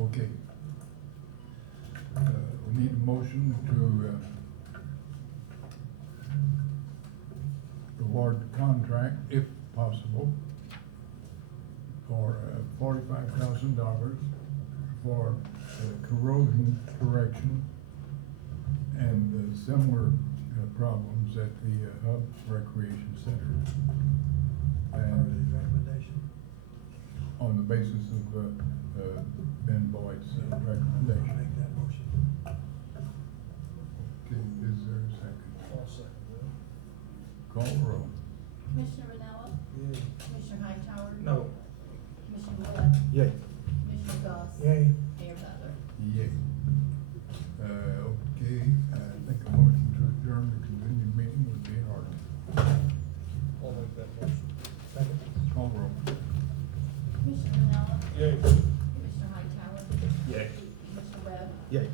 Okay. We need a motion to award the contract, if possible, for $45,000 for corrosion correction and similar problems at the Hub Recreation Center. And recommendation. on the basis of Ben Boyd's recommendation. Make that motion. Okay, is there a second? I'll second that. Call the roll. Commissioner Ranella? Yay. Commissioner Hightower? No. Commissioner Webb? Yay. Commissioner Goss? Yay. Mayor Butler? Yay. Okay, I think a motion to adjourn the continued meeting would be in order. I'll make that motion. Second. Call the roll. Commissioner Ranella? Yay. Commissioner Hightower? Yay. Commissioner Webb? Yay.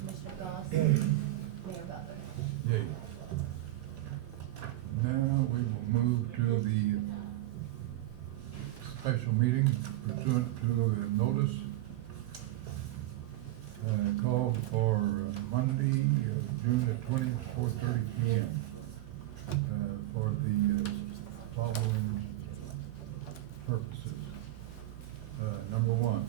Commissioner Goss? Yay. Mayor Butler? Yay. Now we will move to the special meeting pursuant to a notice called for Monday, June the 20th, 4:30 p.m. For the following purposes. Number one,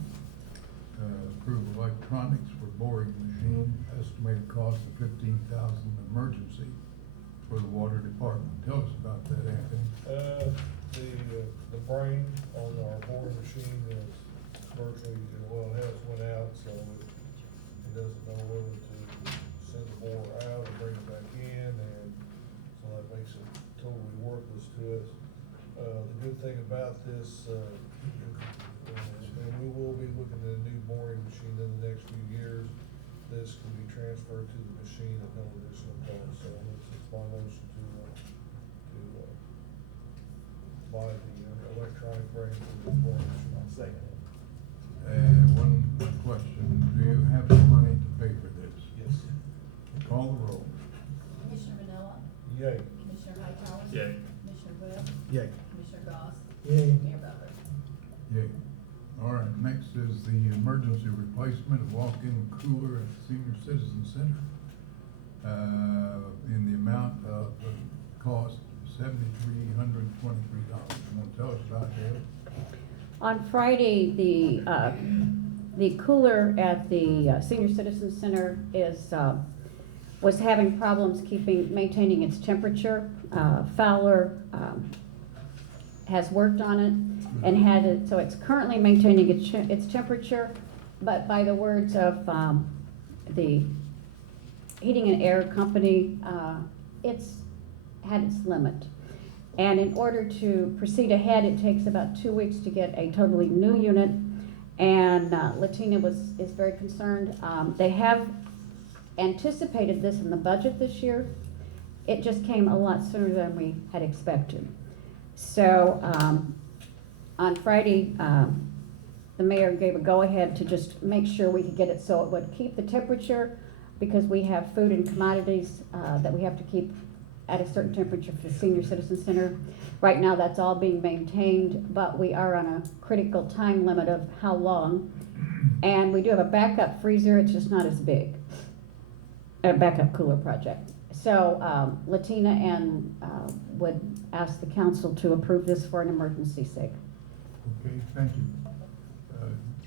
approve electronics for boring machine, estimated cost of $15,000 emergency for the water department. Tell us about that, Anthony. The brain on our boring machine is virtually, well, it has went out, so it doesn't know whether to send the bore out or bring it back in, and so that makes it totally worthless to us. The good thing about this, and we will be looking at a new boring machine in the next few years. This can be transferred to the machine at no additional cost, so it's my motion to buy the electronic brain for the boring machine. Second. One question, do you have the money to pay for this? Yes. Call the roll. Commissioner Ranella? Yay. Commissioner Hightower? Yay. Commissioner Webb? Yay. Commissioner Goss? Yay. Mayor Butler? Yay. All right, next is the emergency replacement of walk-in cooler at the Senior Citizen Center in the amount of cost $7,323. You want to tell us about that? On Friday, the cooler at the Senior Citizen Center was having problems maintaining its temperature. Fowler has worked on it and had it, so it's currently maintaining its temperature, but by the words of the heating and air company, it's had its limit. And in order to proceed ahead, it takes about 2 weeks to get a totally new unit. And Latina is very concerned. They have anticipated this in the budget this year. It just came a lot sooner than we had expected. So on Friday, the mayor gave a go-ahead to just make sure we could get it so it would keep the temperature, because we have food and commodities that we have to keep at a certain temperature for the Senior Citizen Center. Right now, that's all being maintained, but we are on a critical time limit of how long. And we do have a backup freezer, it's just not as big, a backup cooler project. So Latina and would ask the council to approve this for an emergency sake. Okay, thank you.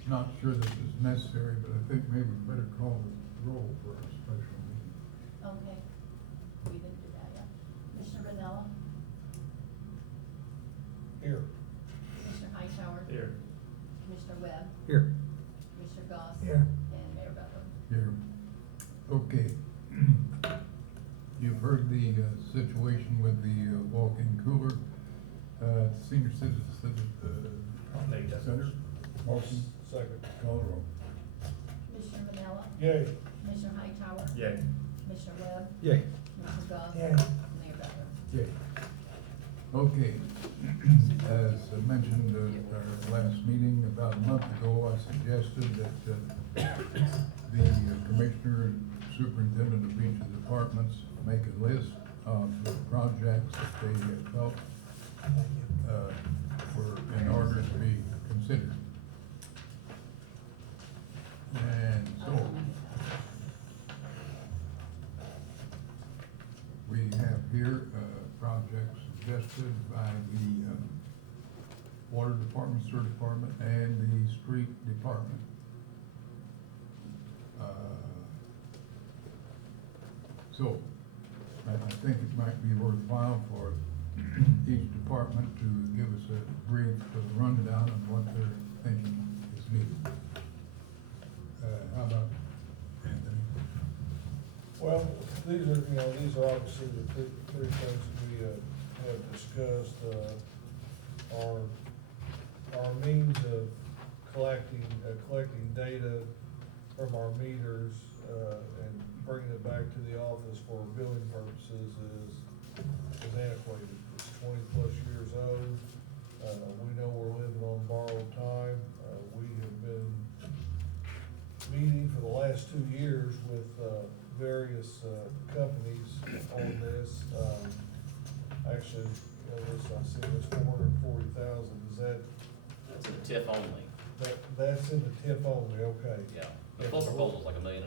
Not sure this is necessary, but I think maybe we better call the roll for a special meeting. Okay. We didn't do that yet. Commissioner Ranella? Here. Commissioner Hightower? Here. Commissioner Webb? Here. Commissioner Goss? Here. And Mayor Butler? Here. Okay. You've heard the situation with the walk-in cooler, Senior Citizen Center. Motion, Second. call the roll. Commissioner Ranella? Yay. Commissioner Hightower? Yay. Commissioner Webb? Yay. Commissioner Goss? Yay. Mayor Butler? Okay. Okay. As I mentioned at our last meeting about a month ago, I suggested that the commissioner and superintendent of each of the departments make a list of the projects that they felt were in order to be considered. suggested by the, water department, sewer department, and the street department. So, I think it might be worthwhile for each department to give us a brief rundown of what they're thinking is needed. How about Anthony? Well, these are obviously the three things that we, have discussed, our means of collecting data from our meters, and bringing it back to the office for billing purposes is antiquated. It's 20+ years old. We know we're living on borrowed time. We have been meeting for the last 2 years with, various, companies on this. Actually, I see this 440,000, is that, That's in the TIF only, that's in the TIF only, okay. yeah. The full proposal's like $1.5 million.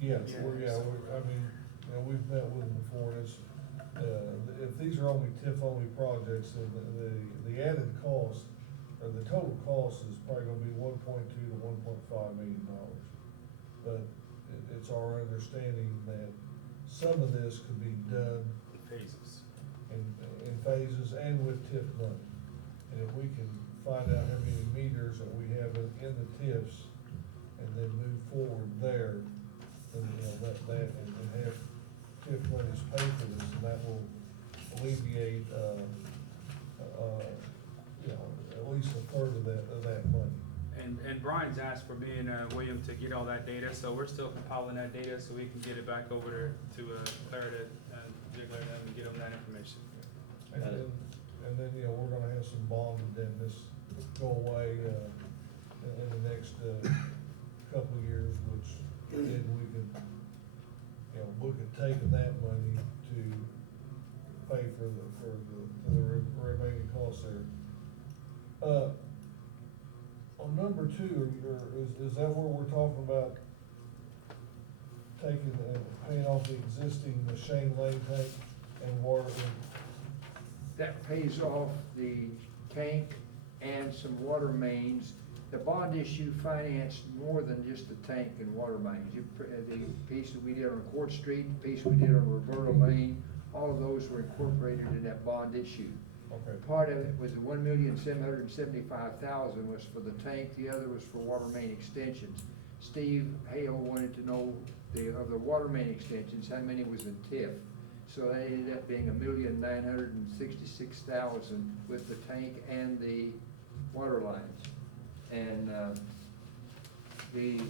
Yes, I mean, we've met with them before, and it's, if these are only TIF only projects, then the added cost, or the total cost is probably gonna be $1.2 to $1.5 million. But it's our understanding that some of this could be done Phases. in phases and with TIF money. And if we can find out how many meters that we have in the TIFs and then move forward there, then, and have TIF monies pay for this, and that will alleviate, at least a third of that money. And Brian's asked for me and William to get all that data, so we're still compiling that data so we can get it back over there to Claire and Ziegler and get them that information. And then, we're gonna have some bond indebtedness go away, in the next, couple of years, which then we could take that money to pay for the remaining costs there. On number two, is that where we're talking about taking, paying off the existing Shane Lane tank and water? That pays off the tank and some water mains. The bond issue financed more than just the tank and water mains. The piece that we did on Court Street, the piece we did on Roberta Lane, all of those were incorporated in that bond issue. Okay. Part of it was the $1,775,000 was for the tank, the other was for water main extensions. Steve Hale wanted to know of the water main extensions, how many was in TIF. So that ended up being $1,966,000 with the tank and the water lines. And, the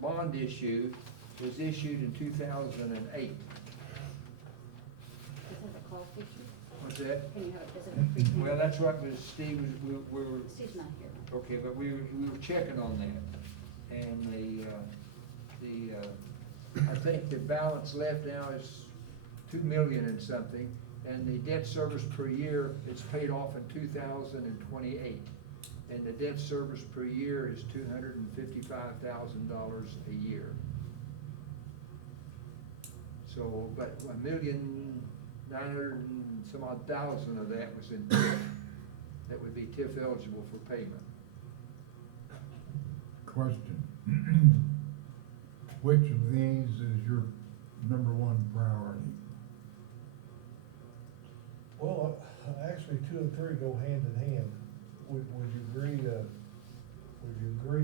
bond issue was issued in 2008. Is that a call feature? What's that? Can you have, is it a free? Well, that's what was, Steve was, we were, Steve's not here. okay, but we were checking on that. And I think the balance left now is $2 million and something, and the debt service per year is paid off in 2028. And the debt service per year is $255,000 a year. So, but $1,900,000 and some odd thousand of that was in TIF. That would be TIF eligible for payment. Question. Which of these is your number one priority? Well, actually, 2 and 3 go hand in hand. Would you agree,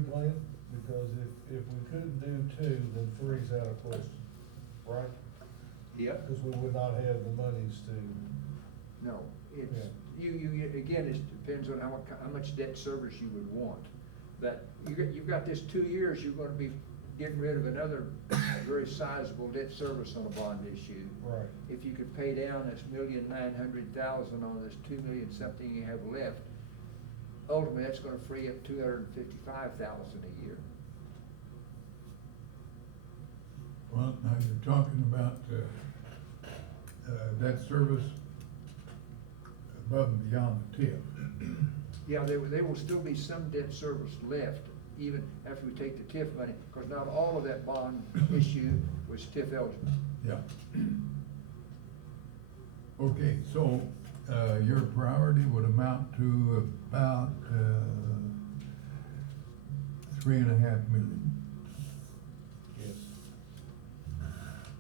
Glenn? Because if we couldn't do 2, then 3's out of question, right? Yep. Because we would not have the monies to. No, it's, Yeah. you, again, it depends on how much debt service you would want. But you've got this 2 years, you're gonna be getting rid of another very sizable debt service on a bond issue. Right. If you could pay down this $1,900,000 on this $2 million something you have left, ultimately, that's gonna free up $255,000 a year. Well, now you're talking about, debt service above and beyond the TIF. Yeah, there will still be some debt service left, even after we take the TIF money, because not all of that bond issue was TIF eligible. Yeah. Okay, so your priority would amount to about, 3.5 million. Yes.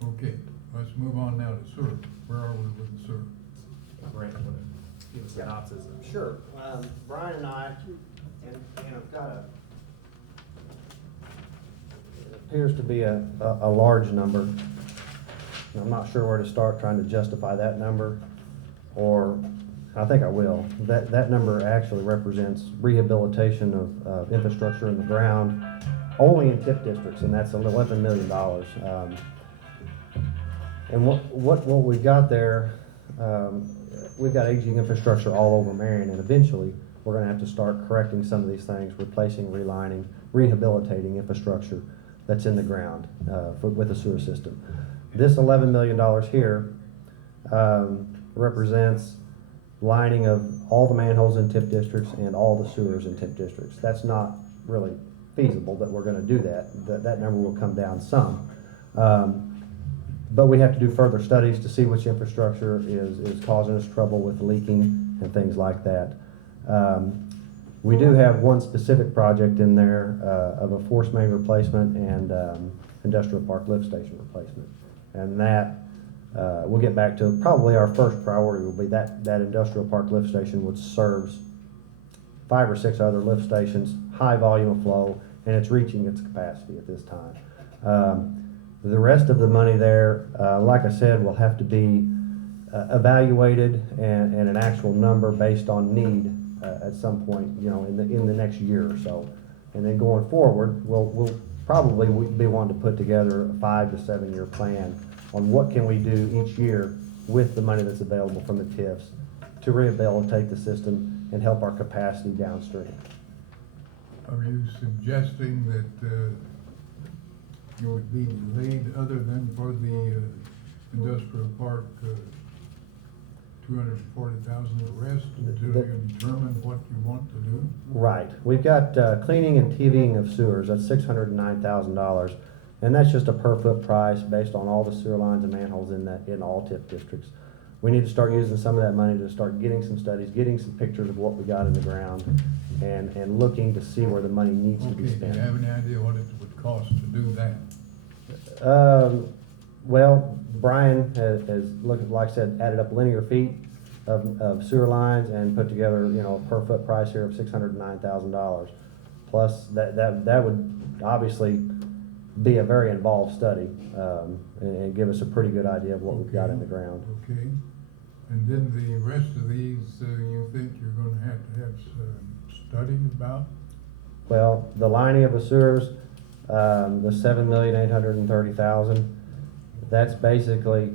Okay, let's move on now to sewer. Where are we with the sewer? Brent, wanna give a synopsis of. Sure, Brian and I, and I've got it appears to be a large number. And I'm not sure where to start trying to justify that number, or, I think I will. That number actually represents rehabilitation of infrastructure in the ground, only in TIF districts, and that's $11 million. And what we've got there, we've got aging infrastructure all over Marion, and eventually, we're gonna have to start correcting some of these things, replacing, relining, rehabilitating infrastructure that's in the ground, with the sewer system. This $11 million here, represents lining of all the manholes in TIF districts and all the sewers in TIF districts. That's not really feasible that we're gonna do that. That number will come down some. But we have to do further studies to see which infrastructure is causing us trouble with leaking and things like that. We do have one specific project in there of a force main replacement and industrial park lift station replacement. And that, we'll get back to, probably our first priority will be that industrial park lift station, which serves 5 or 6 other lift stations, high volume of flow, and it's reaching its capacity at this time. The rest of the money there, like I said, will have to be evaluated and an actual number based on need at some point, in the next year or so. And then going forward, we'll probably be wanting to put together a 5 to 7 year plan on what can we do each year with the money that's available from the TIFs to rehabilitate the system and help our capacity downstream. Are you suggesting that, you would be delayed other than for the, industrial park, 240,000 the rest until you determine what you want to do? Right. We've got cleaning and TVing of sewers, that's $609,000. And that's just a per foot price based on all the sewer lines and manholes in all TIF districts. We need to start using some of that money to start getting some studies, getting some pictures of what we got in the ground, and looking to see where the money needs to be Okay, do spent. you have any idea what it would cost to do that? Well, Brian has looked, like I said, added up linear feet of sewer lines and put together, a per foot price here of $609,000. Plus, that would obviously be a very involved study, and give us a pretty good idea of what we've got in the ground. Okay, and then the rest of these, you think you're gonna have some study about? Well, the lining of the sewers, the $7,830,000, that's basically,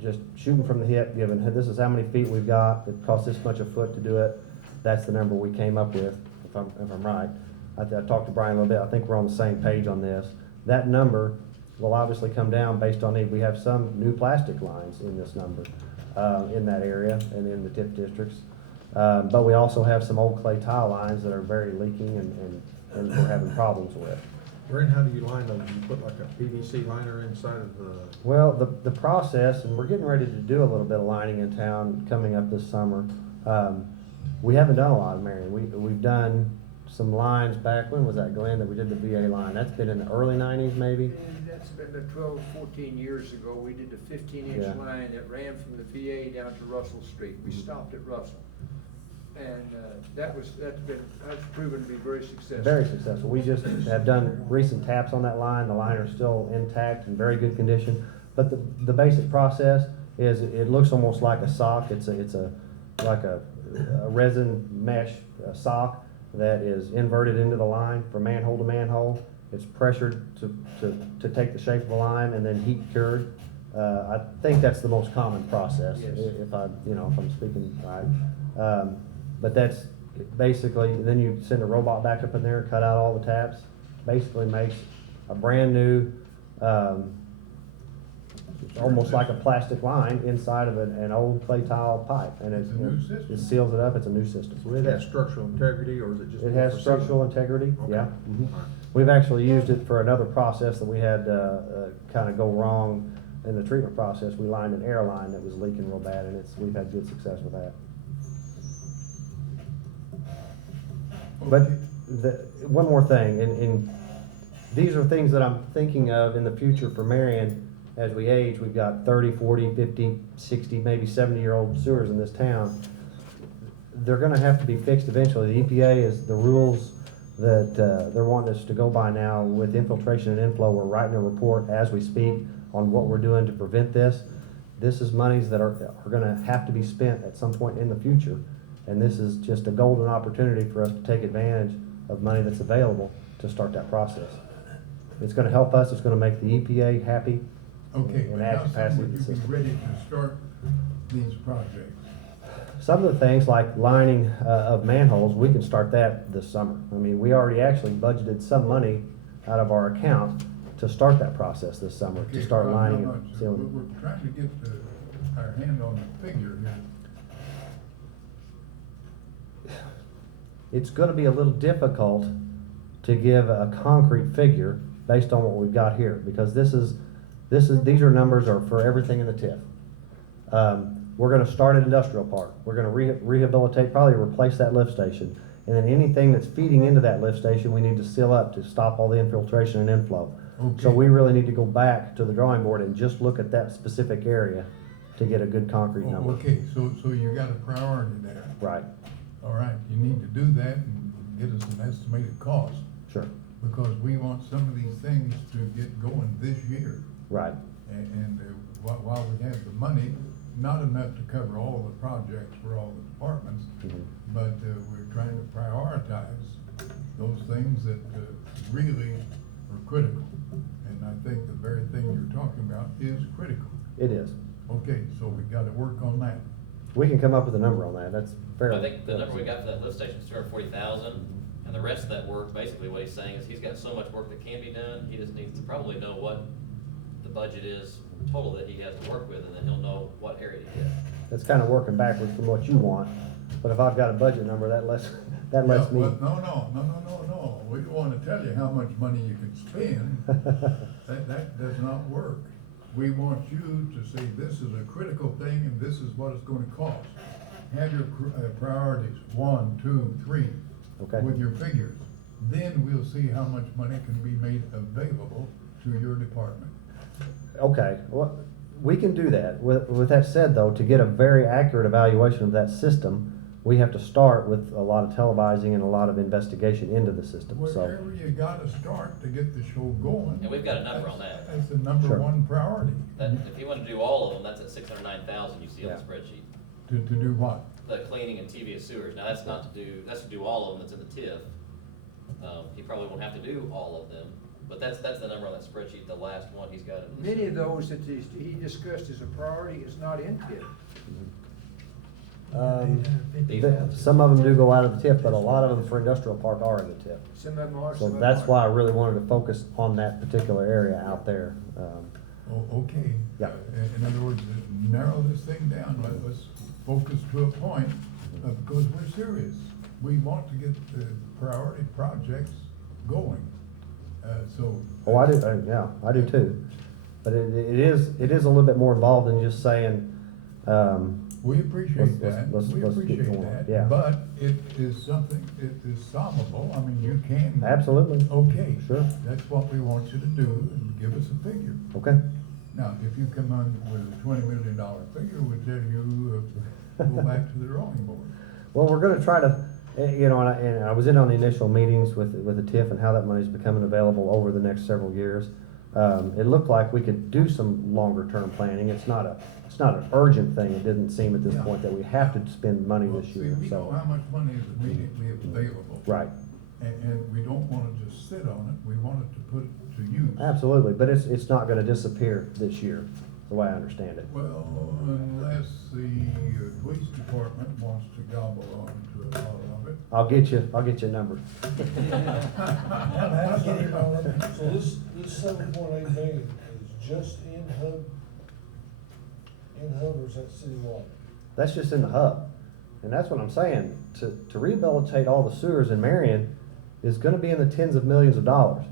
just shooting from the hip, given, this is how many feet we've got, it costs this much a foot to do it. That's the number we came up with, if I'm right. I talked to Brian a little bit, I think we're on the same page on this. That number will obviously come down based on need. We have some new plastic lines in this number, in that area and in the TIF districts. But we also have some old clay tile lines that are very leaking and we're having problems with. Brent, how do you line those? You put like a PVC liner inside of the? Well, the process, and we're getting ready to do a little bit of lining in town coming up this summer. We haven't done a lot of Marion. We've done some lines back, when was that, Glenn, that we did the VA line? That's been in the early 90s maybe? And that's been the 12, 14 years ago. We did the 15-inch Yeah. line that ran from the VA down to Russell Street. We stopped at Russell. And that's proven to be very successful. Very successful. We just have done recent taps on that line. The liner's still intact, in very good condition. But the basic process is, it looks almost like a sock. It's like a resin mesh sock that is inverted into the line from manhole to manhole. It's pressured to take the shape of the line and then heat cured. I think that's the most common process, Yes. if I'm speaking right. But that's basically, then you send a robot back up in there, cut out all the taps, basically makes a brand new, almost like a plastic line inside of an old clay tile pipe, and It's a new system. it seals it up. It's a new system. So it has structural integrity, or is it just? It has structural integrity, Okay. yeah. Mhm. All right. We've actually used it for another process that we had kind of go wrong in the treatment process, we lined an air line that was leaking real bad, and we've had good success with that. But one more thing, and these are things that I'm thinking of in the future for Marion. As we age, we've got 30, 40, 50, 60, maybe 70-year-old sewers in this town. They're gonna have to be fixed eventually. The EPA is the rules that they're wanting us to go by now with infiltration and inflow. We're writing a report as we speak on what we're doing to prevent this. This is monies that are gonna have to be spent at some point in the future. And this is just a golden opportunity for us to take advantage of money that's available to start that process. It's gonna help us, it's gonna make the EPA happy. Okay, and but add how soon capacity would to the you be system. ready to start these projects? Some of the things like lining of manholes, we can start that this summer. I mean, we already actually budgeted some money out of our account to start that process this summer, Okay, to start how lining much? and sealing. We're trying to get our hand on the figure here. It's gonna be a little difficult to give a concrete figure based on what we've got here, because these are numbers are for everything in the TIF. We're gonna start at Industrial Park. We're gonna rehabilitate, probably replace that lift station. And then anything that's feeding into that lift station, we need to seal up to stop all the infiltration and inflow. So Okay. we really need to go back to the drawing board and just look at that specific area to get a good concrete Oh, number. okay, so you got a priority there. Right, All right, you need to do that and get us an estimated cost, sure, because we want some of these things to get going this year. right. And while we have the money, not enough to cover all the projects for all the departments, Mhm. but we're trying to prioritize those things that really are critical. And I think the very thing you're talking about is critical. It is. Okay, so we gotta work on that. We can come up with a number on that, that's fairly. I think the number we got for that lift station is 240,000, and the rest of that work, basically what he's saying is he's got so much work that can be done, he just needs to probably know what the budget is total that he has to work with, and then he'll know what area to get. That's kind of working backwards from what you want, but if I've got a budget number, that lets me. Yeah, well, no. We don't wanna tell you how much money you can spend. That does not work. We want you to say, this is a critical thing and this is what it's gonna cost. Have your priorities, 1, 2, 3. Okay. With your figures. Then we'll see how much money can be made available to your department. Okay, well, we can do that. With that said, though, to get a very accurate evaluation of that system, we have to start with a lot of televising and a lot of investigation into the system, so. Wherever you gotta start to get the show going. And we've got a number on that. That's the number Sure. one priority. That, if you wanna do all of them, that's at 609,000 you see on the Yeah. spreadsheet. To do what? The cleaning and TVA sewers, now that's not that's to do all of them that's in the TIF. He probably won't have to do all of them, but that's the number on that spreadsheet, the last one he's got. Many of those that he discussed as a priority is not in TIF. Some of them do go out of the TIF, but a lot of them for industrial park are in the TIF. Some of them are, So some of them that's aren't. why I really wanted to focus on that particular area out there. Oh, okay. Yeah. In other words, narrow this thing down, let's focus to a point, because we're serious. We want to get the priority projects going, so. Oh, I do, yeah, I do too. But it is a little bit more involved than just saying, We appreciate that, let's we get appreciate going, that, yeah. but it is something, it is solvable, I mean, you can. Absolutely. Okay. Sure. That's what we want you to do, and give us a figure. Okay, Now, if you come on with a $20 million figure, we'll tell you, go back to the drawing board. well, we're gonna try to, and I was in on the initial meetings with the TIF and how that money's becoming available over the next several years. It looked like we could do some longer term planning. It's not an urgent thing. It didn't seem at this Yeah. point that we have to spend money Well, this see, year, we know how so. much money is immediately available. Right, And we don't wanna just sit on it, we want it to put it to use. absolutely, but it's not gonna disappear this year, the way I understand it. Well, unless the police department wants to gobble on to a lot of it. I'll get you a number. So this 7.8 million is just in hub, or is that citywide? That's just in the hub. And that's what I'm saying, to rehabilitate all the sewers in Marion is gonna be in the tens of millions of dollars.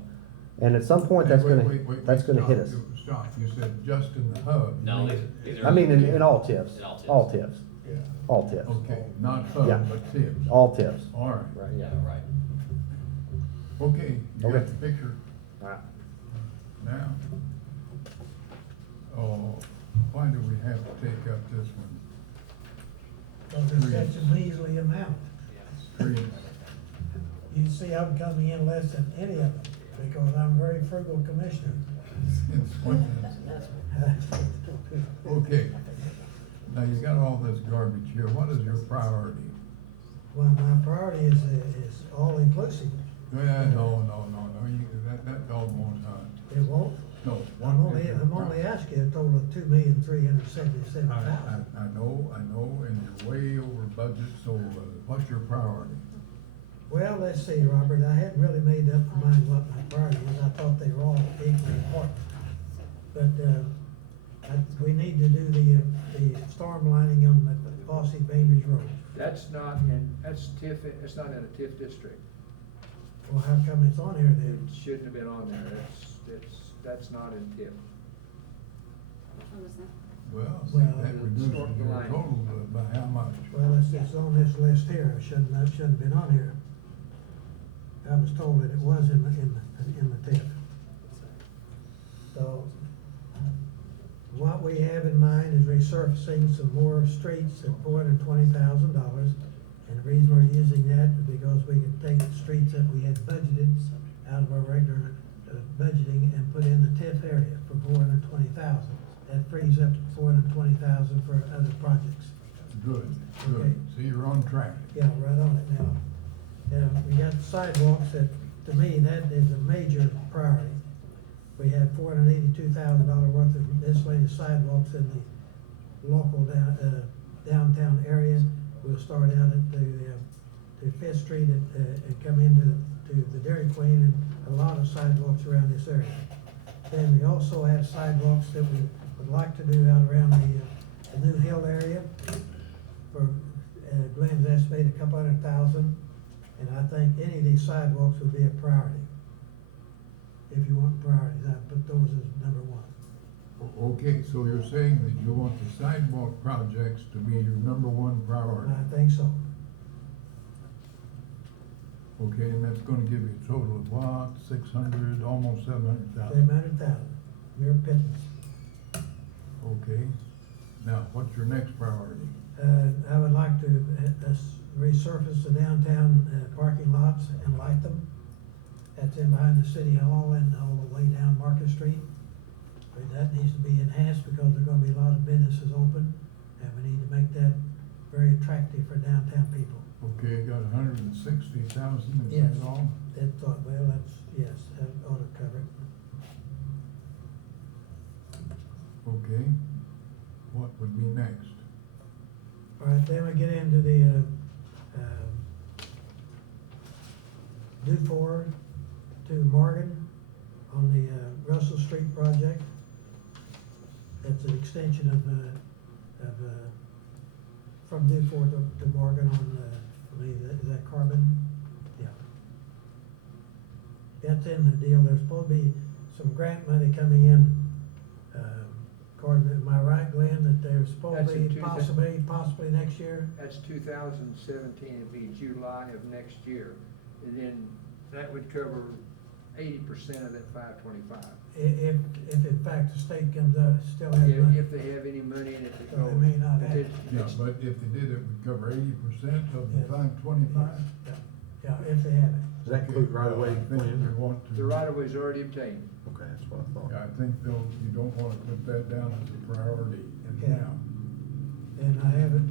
And at some point, that's Wait, gonna, wait, wait, that's wait, gonna hit stop, us. Stop, you said just in the hub. You No, mean- these are. I mean, in all tips, In all tips. all tips, Yeah. all tips, Okay, not Yeah. hub, but tips. all tips. All right, Right. Yeah, right. okay, you got Okay. the picture Right. now. Oh, why do we have to take up this one? Because it's such a measly amount. Trees. You see, I'm coming in less than any of them, because I'm a very frugal commissioner. Since when? Okay, now you got all this garbage here, what is your priority? Well, my priority is all inclusive. Well, no, that dog won't hunt. It won't, No. I'm what only, is your I'm only pri- asking a total of $2,377,000. I know, and you're way over budget, so what's your priority? Well, let's see, Robert, I hadn't really made up my mind what my priority is. I thought they were all equally important. But, we need to do the storm lining on the Fosse Bainbridge Road. That's not it's not in a TIF district. Well, how come it's on here It then? shouldn't have been on there. That's not in TIF. What was that? Well, see, Well, that reduces storm your line. total by how much? Well, it's on this list here. That shouldn't have been on here. I was told that it was in the TIF. So, what we have in mind is resurfacing some more streets at $420,000. And the reason we're using that is because we can take the streets that we had budgeted out of our regular budgeting and put in the TIF area for $420,000. That frees up $420,000 for other projects. Good, Okay. good, so you're on track. Yeah, right on it now. We got sidewalks that, to me, that is a major priority. We have $482,000 worth of miscellaneous sidewalks in the local downtown area. We'll start out at the Fifth Street and come into the Dairy Queen, and a lot of sidewalks around this area. Then we also have sidewalks that we would like to do out around the New Hill area. For Glenn's estimated $200,000, and I think any of these sidewalks would be a priority. If you want priorities, I put those as number one. Okay, so you're saying that you want the sidewalk projects to be your number one priority? I think so. Okay, and that's gonna give you a total of what, 600, almost 700,000? 700,000, mere pittance. Okay, now, what's your next priority? I would like to resurface the downtown parking lots and light them. That's in behind the city hall and all the way down Market Street. But that needs to be enhanced because there's gonna be a lot of businesses open, and we need to make that very attractive for downtown people. Okay, got 160,000, is Yes. that all? Yes, that ought to cover it. Okay, what would be next? All right, then we get into the, Dufour to Morgan on the, Russell Street project. That's an extension from Dufour to Morgan on, is that Carbon? Yeah. That's in the deal. There's supposed to be some grant money coming in, am I right, Glenn, that there's supposed That's to in be 2000 possibly next year? That's 2017, it'd be July of next year. And then that would cover 80% of that 525. If in fact the state comes up, still has money. If they have any money and if it So goes. they may not but have it- it. Yeah, it's- but if they did, it would cover 80% of the Yes. 525? Yeah, if they have it. Does that include right away? I think you want to. The right of way is already obtained. Okay, that's what I thought. I think though, you don't wanna put that down as a priority Okay. now. And I haven't,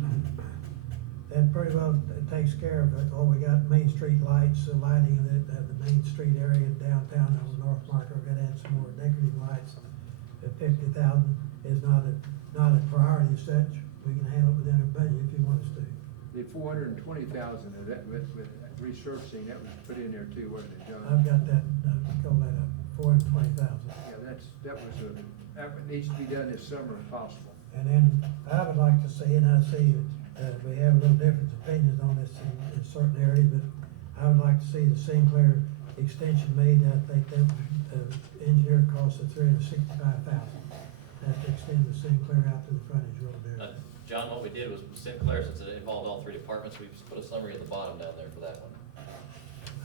that pretty well takes care of it. All we got, Main Street lights, the lighting of the Main Street area downtown on North Market. We're gonna add some more decorative lights. At 50,000 is not a priority as such. We can handle it within our budget if you want us to. The 420,000 of that, with resurfacing, that was put in there too, wasn't it, John? I've got that, call that up, 420,000. Yeah, that needs to be done this summer if possible. And then I would like to see, and I see, we have a little different opinions on this in certain areas, but I would like to see the Sinclair extension made. I think that the engineer cost of $365,000. That to extend the Sinclair out to the frontage road there. John, what we did was Sinclair, since it involved all three departments, we just put a summary at the bottom down there for that one.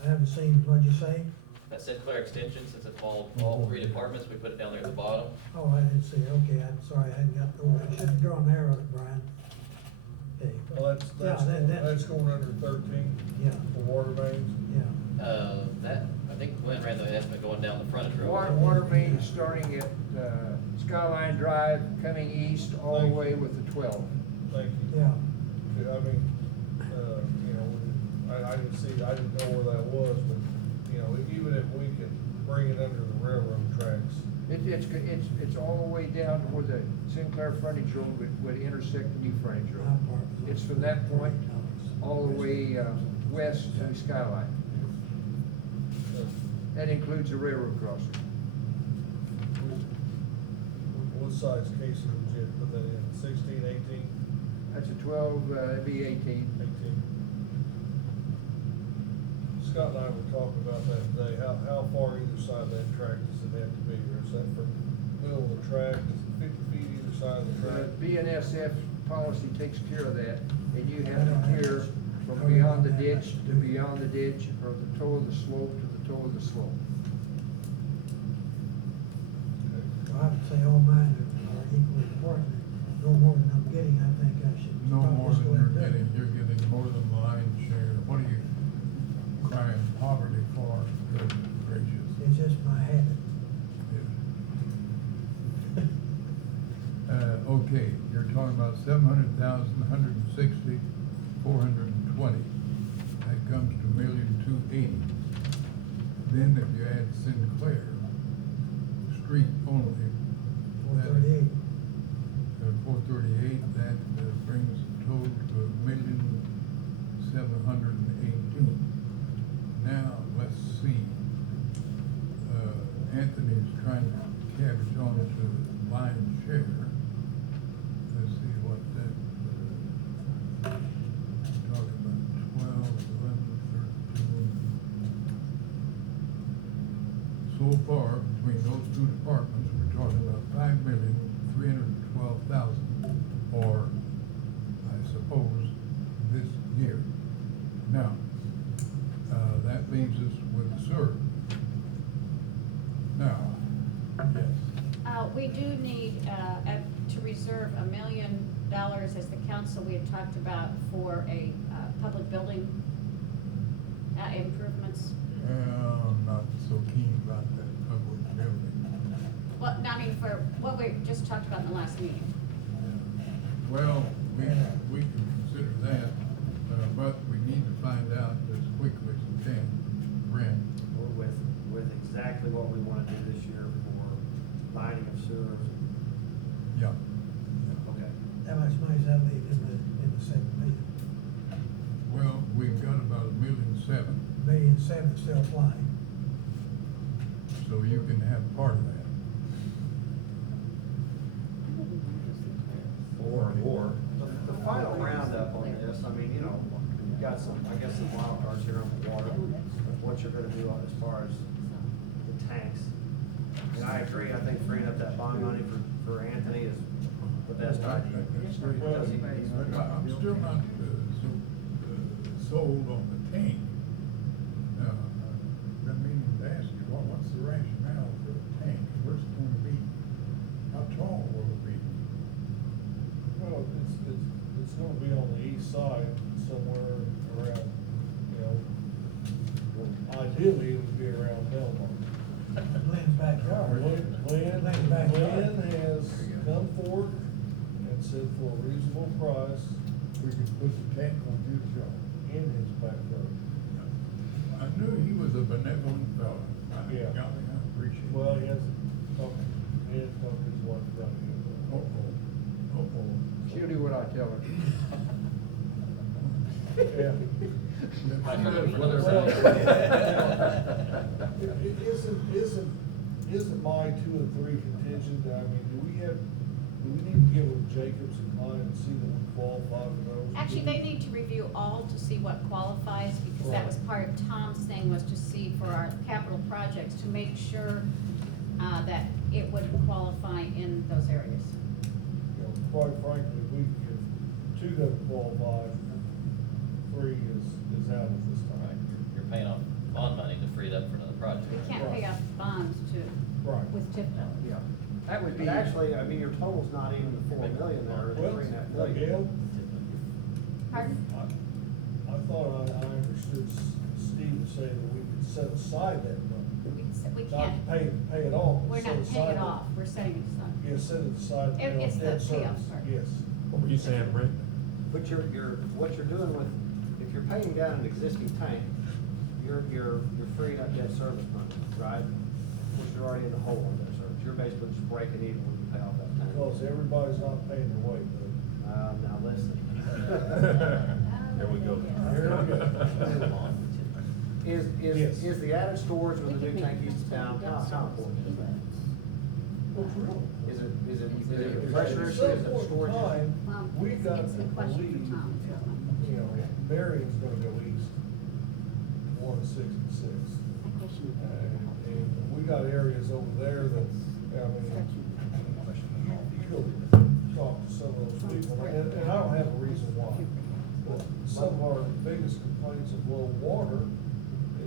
I haven't seen, what'd you say? That Sinclair extension, since it involved all three departments, we put it down there at the bottom. Oh, I didn't see, okay, I'm sorry, I hadn't got over it. I should have drawn an arrow, Brian. Okay. Well, Yeah, that's going under 13 Yeah, for water mains. yeah. I think Glenn ran the estimate going down the frontage road. Water main starting at, Skyline Drive, coming east all the way with the 12. Thank you. Yeah, I mean, you know, I didn't see, I didn't know where that was, but, you know, even if we could bring it under the railroad tracks. It's all the way down to where the Sinclair frontage road would intersect the new frontage road. my part was It's from that point all the way, west to Yeah. Skyline. That includes the railroad crossing. What size casing would you put that in, 16, 18, That's a 12, that'd be 18. 18? Scott and I were talking about that today, how far either side of that track does it have to be, or is that from the middle of the track, is it 50 feet either side of the track? BNSF policy takes care of that, and you have to clear from beyond the ditch to beyond the ditch, or the toe of the slope to the toe of the slope. Well, I would say all mine are equally important. No more than I'm getting, I think I should. No probably more just than go ahead you're and do it. getting more than line share. What are you crying poverty for, good gracious? It's just my habit. Okay, you're talking about 700,000, 160, 420. That comes to $1,280,000. Then if you add Sinclair, street only. 438. 438, that brings the total to $1,718,000. Now, let's see. Anthony's trying to cabbage on to line share. Let's see what that, talking about 12, 11, 13. So far, between those two departments, we're talking about $5,312,000, or I suppose this year. Now, that leaves us with sewer. Now, yes. We do need, to reserve $1 million as the council we had talked about for a, public building, improvements. I'm not so keen about that public building. Well, I mean, for what we just talked about in the last meeting. Well, we can consider that, but we need to find out as quickly as we can. Brent? With exactly what we wanna do this year for lining of sewers. Yeah. Okay. How much money does that leave in the 7 million? Well, we've got about $1,700,000, $1,700,000 still flying. so you can have part of that. Or more. The final roundup on this, I mean, you know, you've got some, I guess, some wild cards here on the water, what you're gonna do as far as the tanks. And I agree, I think freeing up that bond money for Anthony is the best idea. That's great. Because he- But I'm still not so sold on the tank. Now, I've been meaning to ask you, what's the rationale for the tank? Where's it gonna be? How tall will it be? Well, it's gonna be on the east side, somewhere around, you know, ideally it would be around Belmar. Glenn's backyard. Glenn's backyard. Glenn has come forward and said for a reasonable price We could put the tank on his job. in his backyard. I knew he was a benevolent fellow. Yeah. I appreciate it. Well, he hasn't talked to his wife about it. Uh-oh. She'll do what I tell her. Yeah. Might come up with another Well, side. Isn't my 2 and 3 contingent, I mean, do we Do we need to get with Jacobs and Klein and see that we qualify for those? Actually, they need to review all to see what qualifies, because that was part of Tom's thing, was to see for our capital projects, to make sure, that it would qualify in those areas. You know, quite frankly, if two doesn't qualify, three is out at this Right, time. you're paying off bond money to free it up for another project. We can't pay off bonds Right. with TIF dollars. Yeah, that would be. But actually, I mean, your total's not even the 4 million there, or the Well, 3.5 million. Gail, Pardon? I thought I understood Steve say that we could set aside that money. We Not can't, pay it off. but we're set not aside paying it that- off, we're setting it aside. Yeah, set it aside. to pay off It's the debt payoff service. part. Yes. What were you saying, Brent? But what you're doing with, if you're paying down an existing tank, you're freeing up debt service money, right? Which you're already in the hole on debt service. You're basically just breaking even when you pay off that tank. Because everybody's not paying their way, but. Now listen. There we go. Here we go. Yes. Is the added storage with the new tank east of town, how important is that? Is it a pressure issue, is it a storage issue? We've got It's to a question believe, for Tom. you know, Marion's gonna go east, 166. And we got areas over there that, I mean, you go talk to some of those people, and I don't have a reason why. But some of our biggest complaints of low water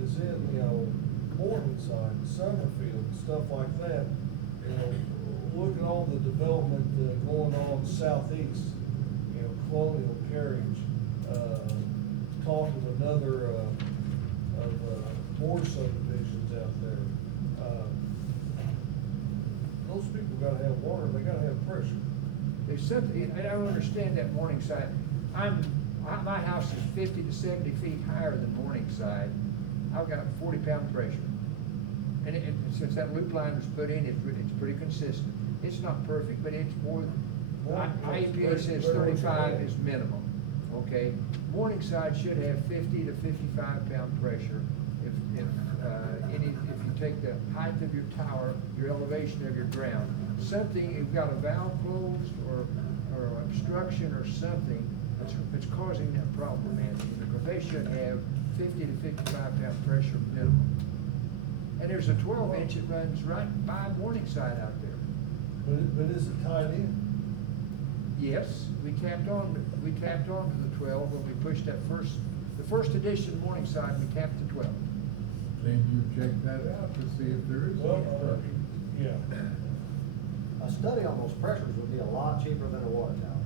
is in, you know, Morningside, Summerfield, stuff like that. You know, look at all the development going on southeast, you know, Colonial Carriage, talk of another, more subdivisions out there. Those people gotta have water, they gotta have pressure. There's something, and I don't understand that Morningside. My house is 50 to 70 feet higher than Morningside. I've got 40-pound pressure. And since that loop line was put in, it's pretty consistent. It's not perfect, but it's more, IEPA says 35 is minimum, okay? Morningside should have 50 to 55-pound pressure if you take the height of your tower, your elevation of your ground. Something, you've got a valve closed or obstruction or something that's causing that problem, man. Because they should have 50 to 55-pound pressure minimum. And there's a 12-inch that runs right by Morningside out there. But is it tied in? Yes, we tapped on to the 12 when we pushed the first edition Morningside, we tapped to 12. Can you check that out to see if there is Well, any pressure? yeah. A study on those pressures would be a lot cheaper than a water tower.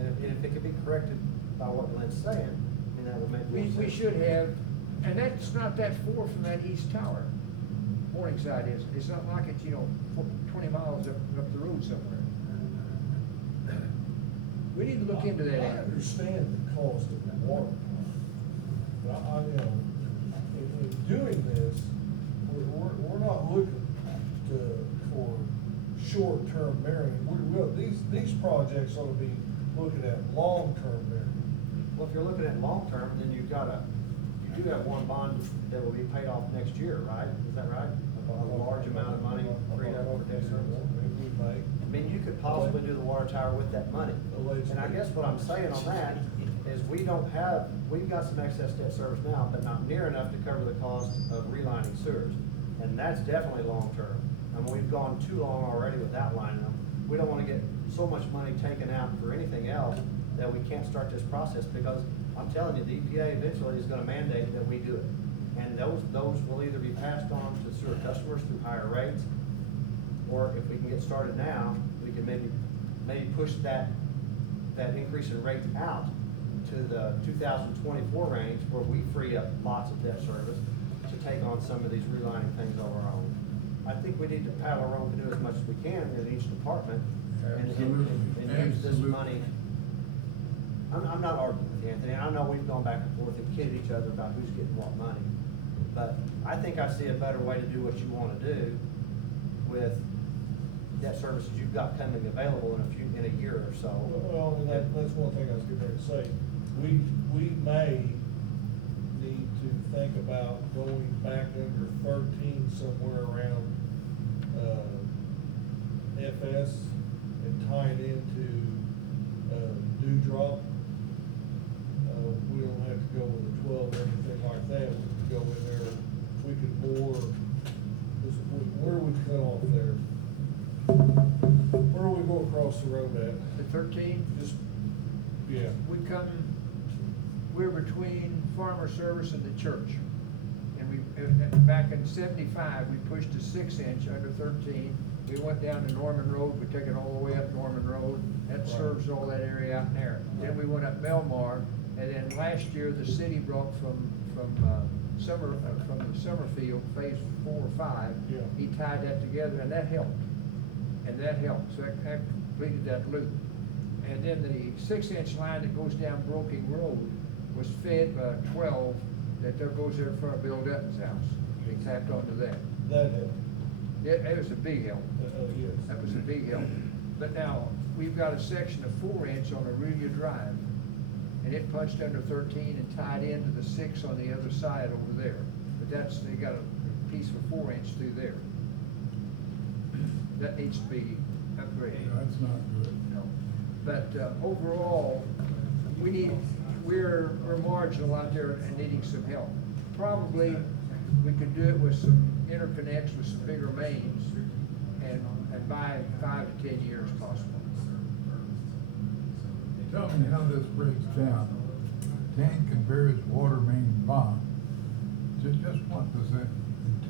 And if it could be corrected by what Lynn's saying, I mean, that would make more sense. We should have, and that's not that far from that east tower. Morningside is. It's not like it's, 20 miles up the road somewhere. We need to look into that. I understand the cost of the water plant. But you know, in doing this, we're not looking for short-term Marion. These projects ought to be looking at long-term Marion. Well, if you're looking at long-term, then you do have one bond that will be paid off next year, right? Is that right? A large amount of money freed up for debt service. Maybe we may. I mean, you could possibly do the water tower with that money. And I guess what I'm saying on that is we've got some excess debt service now, but not near enough to cover the cost of relining sewers. And that's definitely long-term. I mean, we've gone too long already without lining them. We don't wanna get so much money taken out for anything else that we can't start this process, because I'm telling you, the EPA eventually is gonna mandate that we do it. And those will either be passed on to sewer customers through higher rates, or if we can get started now, we can maybe push that increase in rates out to the 2024 range, where we free up lots of debt service to take on some of these relining things on our own. I think we need to paddle our own canoe as much as we can in each department and use this money. I'm not arguing with you, Anthony. I know we've gone back and forth and kidded each other about who's getting what money. But I think I see a better way to do what you wanna do with debt services you've got coming available in a year or so. Well, and that's one thing I was getting ready to say. We may need to think about going back under 13 somewhere around, FS and tying ran into, dewdrop, we don't have to go with a 12 or anything like that, we could go in there, we could bore, where would we cut off there? Where do we go across the road at? The 13, Just, yeah, we're between Farmer Service and the church. And back in 75, we pushed a 6-inch under 13. We went down to Norman Road, we took it all the way up Norman Road. That serves all that area out there. Then we went up Melmar, and then last year, the city brought from the Summerfield, phase 4 or 5. Yeah. He tied that together, and that helped. So that completed that loop. And then the 6-inch line that goes down Broking Road was fed by 12 that goes there for Bill Dutton's house. They tapped onto that. that helped, It was a big help. yes. That was a big help. But now, we've got a section of 4-inch on Aurelia Drive, and it punched under 13 and tied into the 6 on the other side over there. But they got a piece of 4-inch through there. That needs to be upgraded. That's not good. No. But overall, we're marginal out there and needing some help. Probably, we could do it with some interconnects with some bigger mains and buy 5 to 10 years possible. Tell me how this breaks down. Tank and various water main bond. Just what does that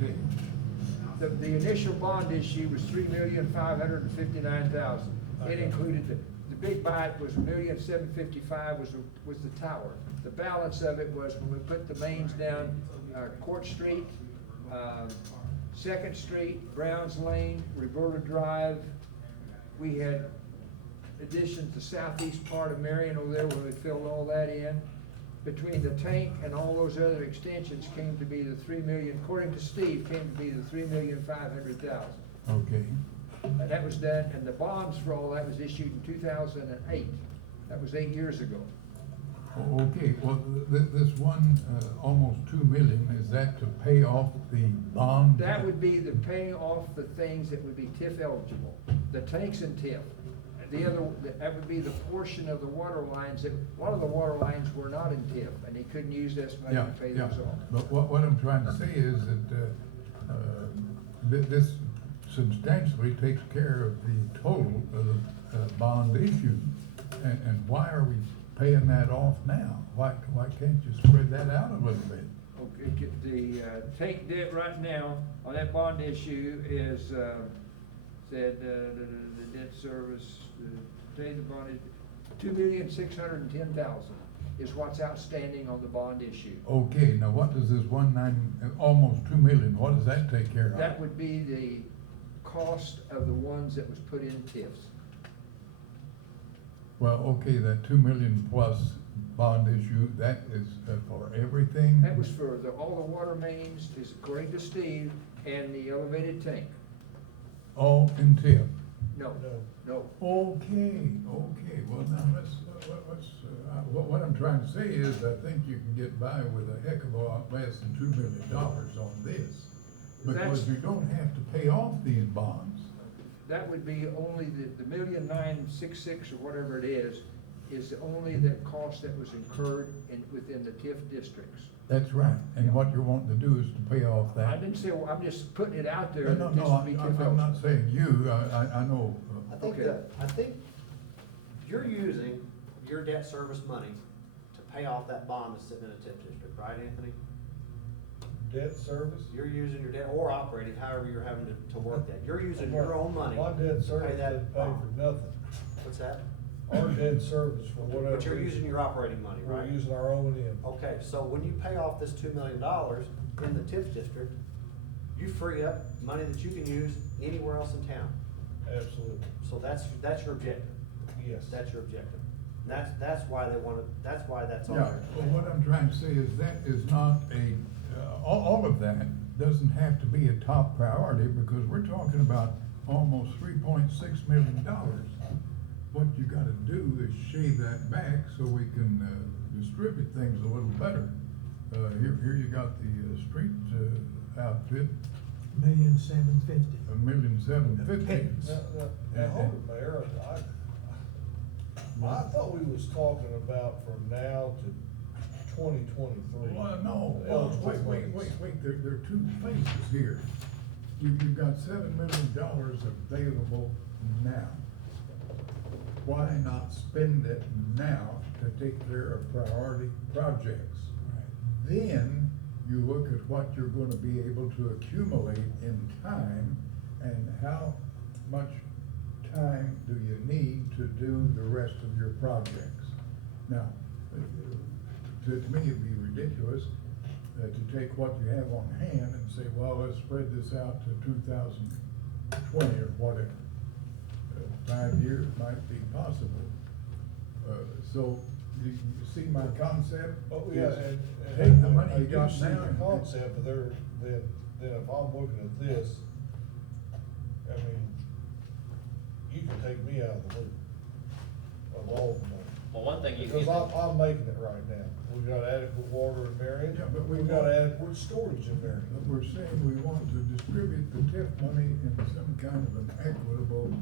entail? The initial bond issue was $3,559,000. It included the big bite was $1,755,000 was the tower. The balance of it was when we put the mains down, Court Street, 2nd Street, Browns Lane, Roberta Drive. We had additions to southeast part of Marion over there where we filled all that in. Between the tank and all those other extensions came to be the $3 million, according to Steve, came to be the $3,500,000. Okay. And that was done, and the bonds for all that was issued in 2008. That was 8 years ago. Okay, well, this one, almost 2 million, is that to pay off the bond? That would be the paying off the things that would be TIF eligible, the tanks and TIF. That would be the portion of the water lines a lot of the water lines were not in TIF, and he couldn't use this money to pay those off. But what I'm trying to say is that, this substantially takes care of the total of the bond issue. And why are we paying that off now? Why can't you spread that out a little bit? Okay, the tank debt right now on that bond issue is, said, the debt service, the bond is $2,610,000 is what's outstanding on the bond issue. Okay, now what does this almost 2 million, what does that take care of? That would be the cost of the ones that was put in TIFs. Well, okay, that 2 million plus bond issue, that is for everything? That was for all the water mains, is according to Steve, and the elevated tank. All in TIF? No, no. Okay, well now what I'm trying to say is I think you can get by with a heck of a lot less than $2 million on this. Because you don't have to pay off these bonds. That would be only the $1,966,000 or whatever it is only the cost that was incurred within the TIF districts. That's right, and what you're wanting to do is to pay off that. I didn't say, I'm just putting it out there. No, that this would be TIF I'm not eligible. saying you, I know. Okay. I think you're using your debt service money to pay off that bond that's sitting in a TIF district, right, Anthony? Debt service? You're using your debt, or operating, however you're having to work that. You're using your own money My debt to service pay didn't that pay bond. for nothing. What's that? Our debt service for whatever. But you're using your operating money, We're right? using our own end. Okay, so when you pay off this $2 million in the TIF district, you free up money that you can use anywhere else in town. Absolutely, So that's your objective. yes. That's your objective. That's why they want to, that's why that's on Yeah, there. well, what I'm trying to say is that is not all of that doesn't have to be a top priority because we're talking about almost $3.6 million. What you gotta do is shave that back so we can distribute things a little better. Here you got the street outfit, $1,750,000. $1,750,000. Now, hold it, Mayor, I thought we was talking about from now to 2023. Well, no, Eligible wait, monies. there are two phases here. You've got $7 million available now. Why not spend it now to take care of priority projects? Then you look at what you're gonna be able to accumulate in time and how much time do you need to do the rest of your projects. Now, to me, it'd be ridiculous to take what you have on hand and say, well, let's spread this out to 2020 or whatever. 5 years might be possible. So, you see my concept? Oh, yeah, Is and take the money I you do got see now. the concept, but then if I'm looking at this, I mean, you can take me out of the loop of all the money. Well, one thing you. Because I'm making it right now. We've got adequate water in Marion. Yeah, but We've got adequate storage in Marion. But we're saying we want to distribute the TIF money in some kind of an equitable.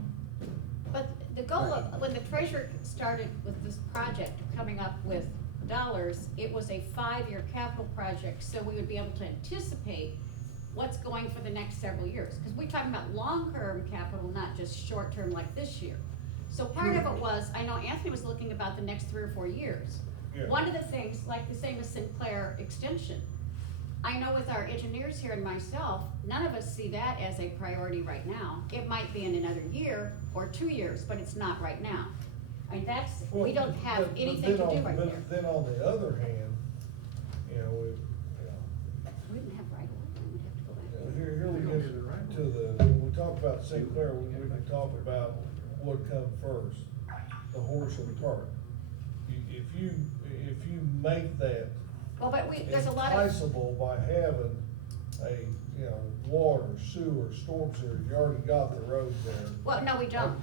But the goal of, when the treasurer started with this project, coming up with dollars, it was a 5-year capital project, so we would be able to anticipate what's going for the next several years. Because we're talking about long-term capital, not just short-term like this year. So part of it was, I know Anthony was looking about the next 3 or 4 years. Yeah. One of the things, like the same as Sinclair Extension, I know with our engineers here and myself, none of us see that as a priority right now. It might be in another year or 2 years, but it's not right now. I mean, that's, we don't have But anything to then do on- right but there. Then on the other hand, you know, We didn't have right away, we would have to go back. here we get to the, when we talk about Sinclair, we can talk about what come first, the horse or the cart. If you make that Well, but there's a lot of, enticable by having a, you know, water, sewer, storm sewer, you already got the road there. well, no, we don't.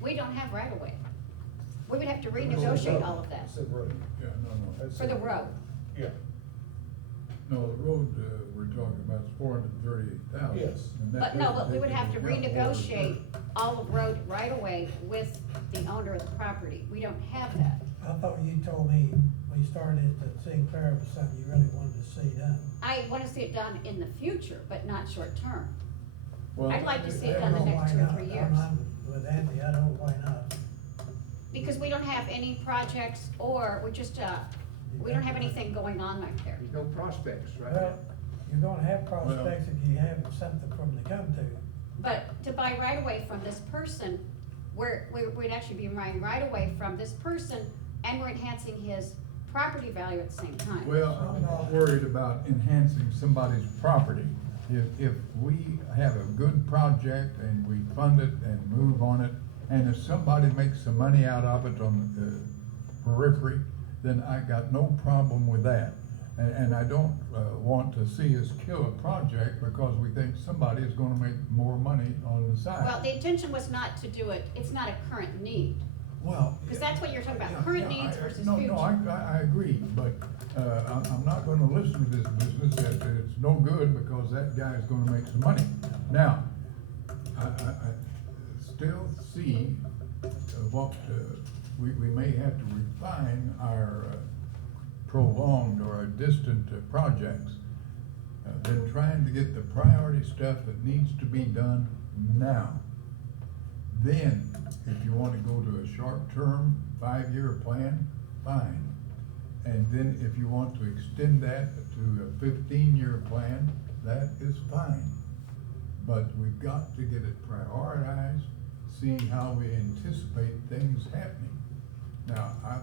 We don't have right of way. We would have to renegotiate all of that It's a road. Yeah, no. That's for the it. road. Yeah, No, the road, we're talking about is 438,000. Yes. But no, but we would have to renegotiate all of road right of way with the owner of the property. We don't have that. I thought you told me when you started at Sinclair was something you really wanted to see done. I wanna see it done in the future, but not short term. Well, I'd like to see I it don't done the know next why 2 or not. 3 years. I'm with Andy, I don't know why not. Because we don't have any projects, or we just, we don't have anything going on back there. There's no prospects right now. Well, you're gonna have prospects if you have something from the come to. But to buy right away from this person, we'd actually be buying right away from this person, and we're enhancing his property value at the same time. Well, I'm not worried about enhancing somebody's property. If we have a good project and we fund it and move on it, and if somebody makes some money out of it on the periphery, then I got no problem with that. And I don't want to see us kill a project because we think somebody is gonna make more money on the side. Well, the intention was not to do it, it's not a current need. Well. 'Cause that's what you're talking about, yeah, current yeah, needs versus No, future. I agree, but, I'm not gonna listen to this business that it's no good because that guy's gonna make some money. Now, I still see what, we may have to refine our prolonged or our distant projects. Been trying to get the priority stuff that needs to be done now. Then, if you wanna go to a short-term, 5-year plan, fine. And then if you want to extend that to a 15-year plan, that is fine. But we've got to get it prioritized, see how we anticipate things happening. Now, I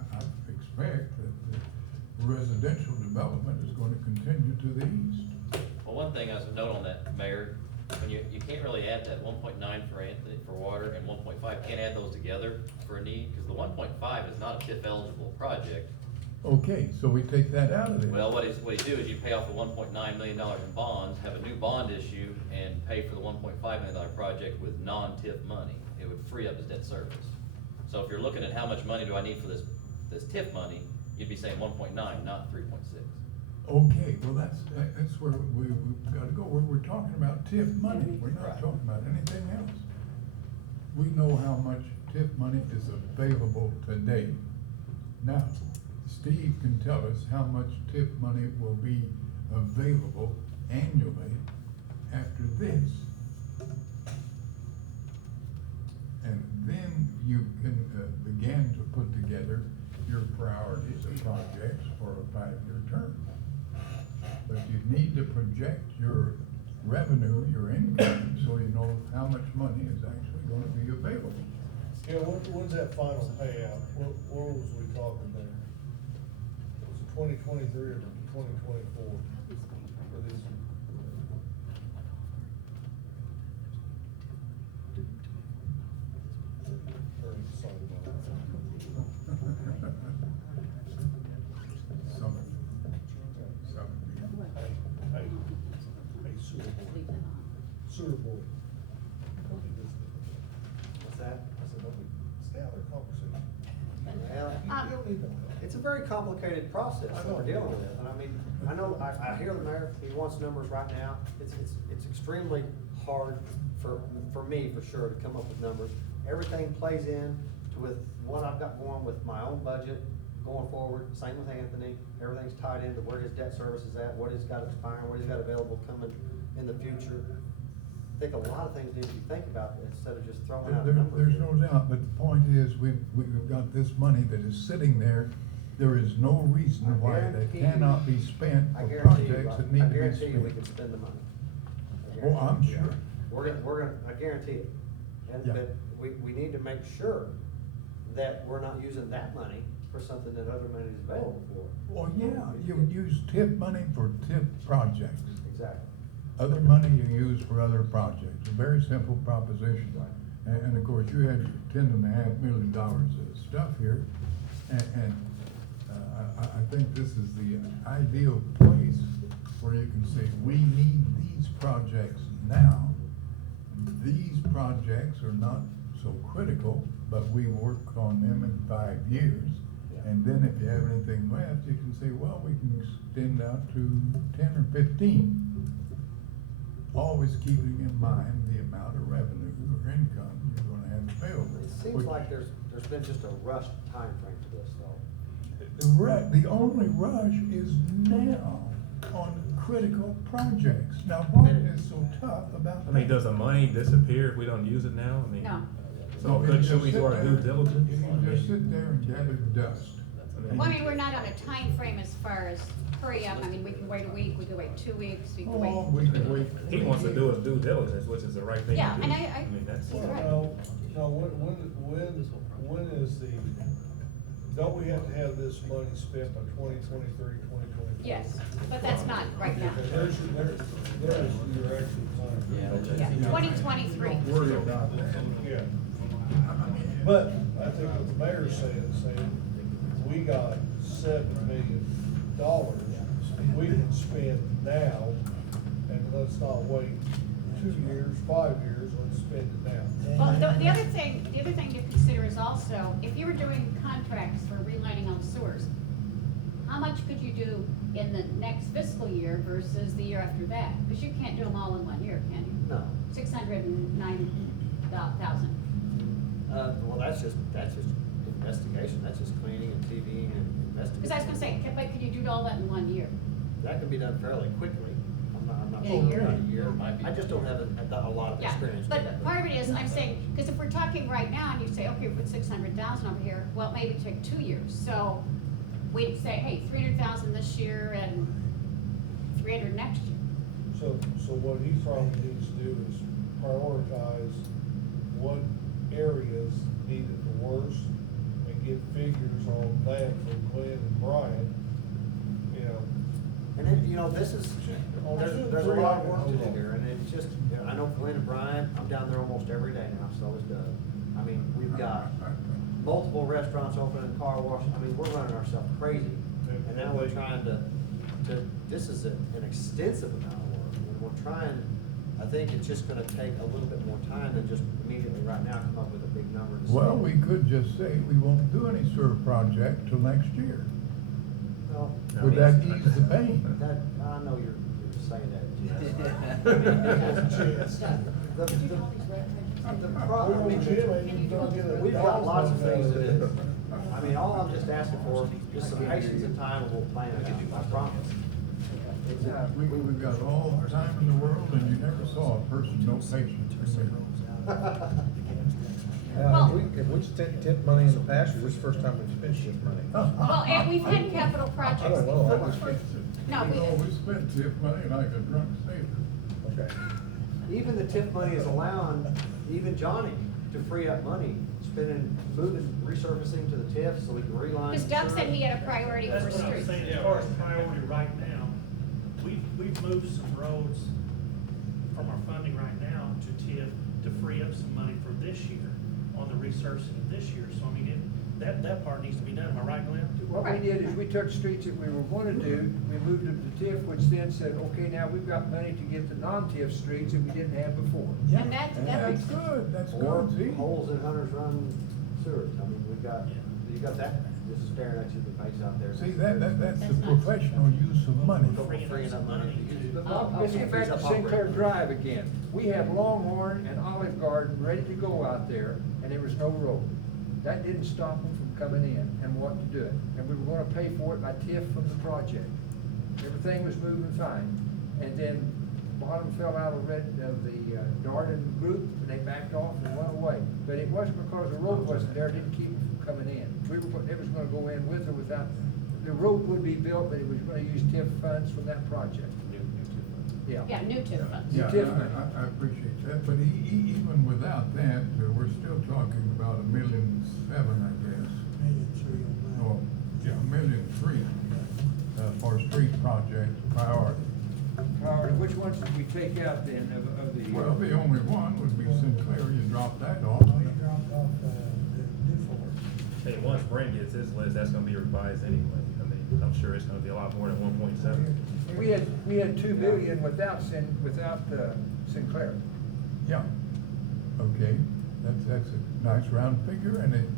expect that the residential development is gonna continue to the east. Well, one thing as a note on that, Mayor, when you can't really add that 1.9 for Anthony, for water, and 1.5, can't add those together for a need, because the 1.5 is not a TIF eligible project. Okay, so we take that out of there. Well, what you do is you pay off the $1.9 million in bonds, have a new bond issue, and pay for the $1.5 million project with non-TIF money. It would free up his debt service. So if you're looking at how much money do I need for this TIF money, you'd be saying 1.9, not 3.6. Okay, well, that's where we've gotta go, we're talking about TIF money, we're not Right. talking about anything else. We know how much TIF money is available today. Now, Steve can tell us how much TIF money will be available annually after this. And then you can begin to put together your priorities of projects for a 5-year term. But you need to project your revenue, your income, so you know how much money is actually gonna be available. Yeah, when's that final payout? What was we talking there? Was it 2023 or 2024 for these? Or sorry about that. Some. Hey, sewer board. Sewer board. What's that? I said, don't we, stay out of their conversation. Well, You don't need no help. it's a very complicated process I that know. we're dealing with, and I mean, I know, I hear the mayor, he wants numbers right now. It's extremely hard for me, for sure, to come up with numbers. Everything plays in with what I've got going with my own budget going forward, same with Anthony. Everything's tied into where his debt service is at, what he's got expiring, what he's got available coming in the future. I think a lot of things need to be think about instead of just throwing out numbers. There's no doubt, but the point is, we've got this money that is sitting there. There is no reason why that cannot be spent I for guarantee you, projects that I need to be guarantee you we spent. can spend the money. I Oh, I'm guarantee you. sure. We're gonna, I guarantee it. And, Yeah. but we need to make sure that we're not using that money for something that other money is available for. Well, yeah, you would use TIF money for TIF projects. Exactly. Other money you use for other projects. A very simple proposition. And of course, you had $10.5 million of stuff here. And I think this is the ideal place where you can say, we need these projects now. These projects are not so critical, but we work on them in 5 years. And then if you have anything left, you can say, well, we can extend out to 10 or 15. Always keeping in mind the amount of revenue or income you're gonna have available. It seems Which- like there's been just a rushed timeframe to this though. The only rush is now on critical projects. Now, what is so tough about I that? mean, does the money disappear if we don't use it now? I mean. No. So No, could, you should we just do sit our due there- diligence? You can just sit there and gather dust. Well, I mean, we're not on a time frame as far as hurry up. I mean, we can wait a week, we can wait 2 weeks, we can Oh, wait. we can wait. He wants to do his due diligence, which is the right thing to do. Yeah, and I mean, that's. he's right. No, when is the, don't we have to have this money spent by 2023, 2024? Yes, but that's not right now. Okay, there's your actual time. Yeah, 2023. Worry about that. Yeah. But I think what the mayor's saying, we got $7 million we can spend now, and let's not wait 2 years, 5 years, let's spend it now. Well, the other thing to consider is also, if you were doing contracts for relining on sewers, how much could you do in the next fiscal year versus the year after that? Because you can't do them all in 1 year, can you? No. 609,000. Well, that's just investigation, that's just cleaning and TVing and investigating. Because I was gonna say, but could you do all that in 1 year? That can be done fairly quickly. I'm not In a sure year? about a year. Might be. I just don't have a lot of Yeah, experience. but with it. part of it is, I'm saying, because if we're talking right now, and you say, okay, we put 600,000 over here, well, maybe it'd take 2 years, so we'd say, hey, 300,000 this year and 300 next year. So what he probably needs to do is prioritize what areas need it the worst and get figures on that from Glenn and Brian, you know. And then, this is, there's a lot of work to do here, and it's just, I know Glenn and Brian, I'm down there almost every day now, so is Doug. I mean, we've got multiple restaurants open and car wash, I mean, we're running ourselves crazy. And now we're trying to, this is an extensive amount of work, and we're trying, I think it's just gonna take a little bit more time than just immediately right now come up with a big number to say. Well, we could just say we won't do any sewer project till next year. Well, Would that ease the pain? that, I know you're saying that, Jess. Chance. The problem. I mean, we've got lots of things to do. I mean, all I'm just asking for, just some patience and time, and we'll plan it out, I promise. We've got all the time in the world, and you never saw a person no patience for me. Well- If we spent tip money in the past, or this is the first time we've spent tip money? Well, and we've had capital projects I don't know, I before. just- No, We spent tip money like a drunk sailor. Okay. Even the TIF money is allowing, even Johnny, to free up money, moving, resurfacing to the TIF so we can reline. Because Doug said he had a priority for That's what I'm streets. saying, as far as priority right now, we've moved some roads from our funding right now to TIF to free up some money for this year on the resurfacing of this year, so I mean, that part needs to be done, am I right, Glenn? What we did is we took streets that we were gonna do, we moved them to TIF, which then said, okay, now we've got money to get the non-TIF streets that we didn't have before. And that That's makes, good, that's Or good, see? holes in Hunter's Run sewers. I mean, you got that, just staring at you, the face out there. See, that's the That's not- professional use of money. Freeing up money to use. Let's get back to Sinclair Drive again. We have Longhorn and Olive Garden ready to go out there, and there was no road. That didn't stop them from coming in and wanting to do it. And we were gonna pay for it by TIF from the project. Everything was moving fine. And then bottom fell out of the Darden group, and they backed off and went away. But it wasn't because the road wasn't there, it didn't keep them from coming in. It was gonna go in with or without, the road would be built, but it was gonna use TIF funds from that project. yeah, new TIF funds. Yeah, TIF money. I appreciate that, but even without that, we're still talking about $1.7 million, I guess. Oh, yeah, $1.3 million, for street projects, priority. Howard, which ones did we take out then of the? Well, the only one would be Sinclair, you drop that off. We dropped off, the new Ford. Hey, once Brent gets his list, that's gonna be revised anyway. I mean, I'm sure it's gonna be a lot more than 1.7. We had 2 million without Sinclair. Yeah, okay, that's a nice round figure, and it,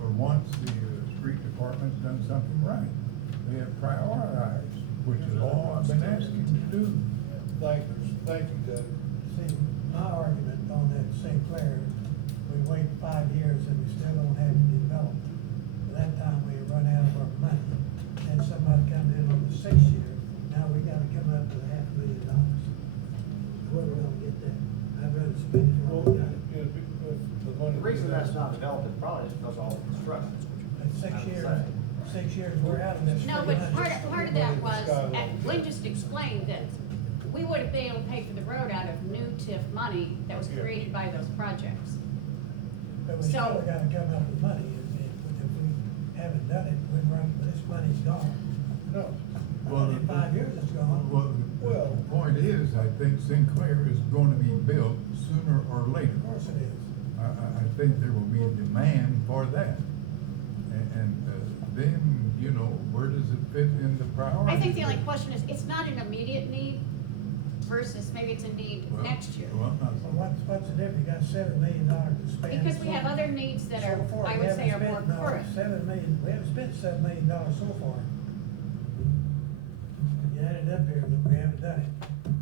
for once, the street department's done something right. They have prioritized, which is all I've been asking to do. Thank you, Doug. See, my argument on that Sinclair, we wait 5 years and we still don't have it developed. By that time, we run out of our money. And somebody comes in on the 6th year, now we gotta come up with $500,000. Where we gonna get that? I'd rather spend it Well, when we got it. The reason that's not developed is probably just because of all the construction. At 6 years, we're out of this. No, but $300,000. part of that was, Glenn just explained that we would have been able to pay for the road out of new TIF money that was created by those projects. But we So- still gotta come up with money. If we haven't done it, this money's gone. No. Well, in 5 years, it's gone. Well, the point is, I think Sinclair is going to be built sooner or later. Of course it is. I think there will be a demand for that. And then, where does it fit in the priority? I think the only question is, it's not an immediate need versus maybe it's a need Well, next year. well, not- Well, what's the difference? You got $7 million to spend. Because we have other needs that are, So far, I we would say are haven't more spent, no, current. 7 million, we haven't spent $7 million so far. You add it up here, but we haven't done it.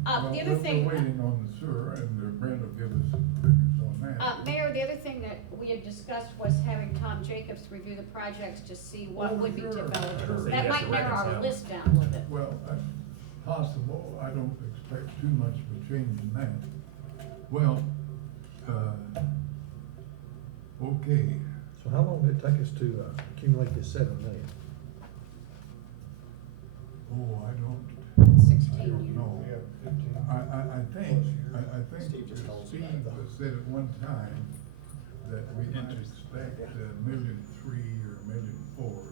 Well, The other thing. We're waiting on the sewer, and Brent will give us some figures on that. Mayor, the other thing that we had discussed was having Tom Jacobs review the projects to see what Oh, would be sure, developed. sure. So he That has might to narrow our reconcile. list down a little bit. Well, that's possible, I don't expect too much of a change in that. Well, okay, So how long did it take us to accumulate this 7 million? oh, I don't 16 years. know. Yeah, 15. I think Steve just told us Steve about that. said at one time that we might expect $1.3 million or $1.4 million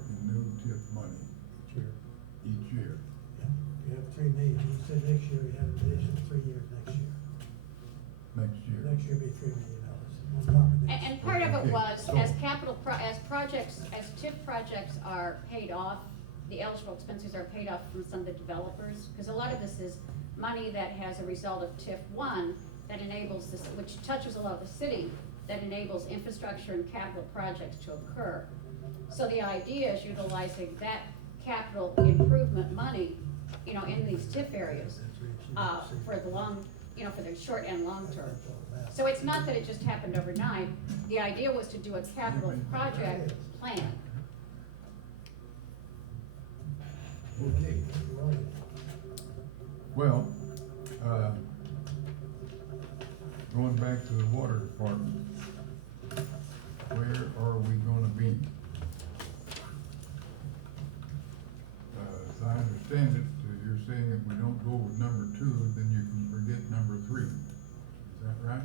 in new TIF money each year. Yeah, you have 3 million. You said next year, we have an additional 3 years next year. Next year. Next year will be $3 million on top of this. And part of it Okay, was, so- as TIF projects are paid off, the eligible expenses are paid off from some of the developers, because a lot of this is money that has a result of TIF 1 that enables this, which touches a lot of the city, that enables infrastructure and capital projects to occur. So the idea is utilizing that capital improvement money, in these TIF areas, for the long, for the short and long term. So it's not that it just happened overnight, the idea was to do a capital project plan. Okay, well, going back to the water department, where are we gonna be? As I understand it, you're saying if we don't go with number 2, then you can forget number 3. Is that right?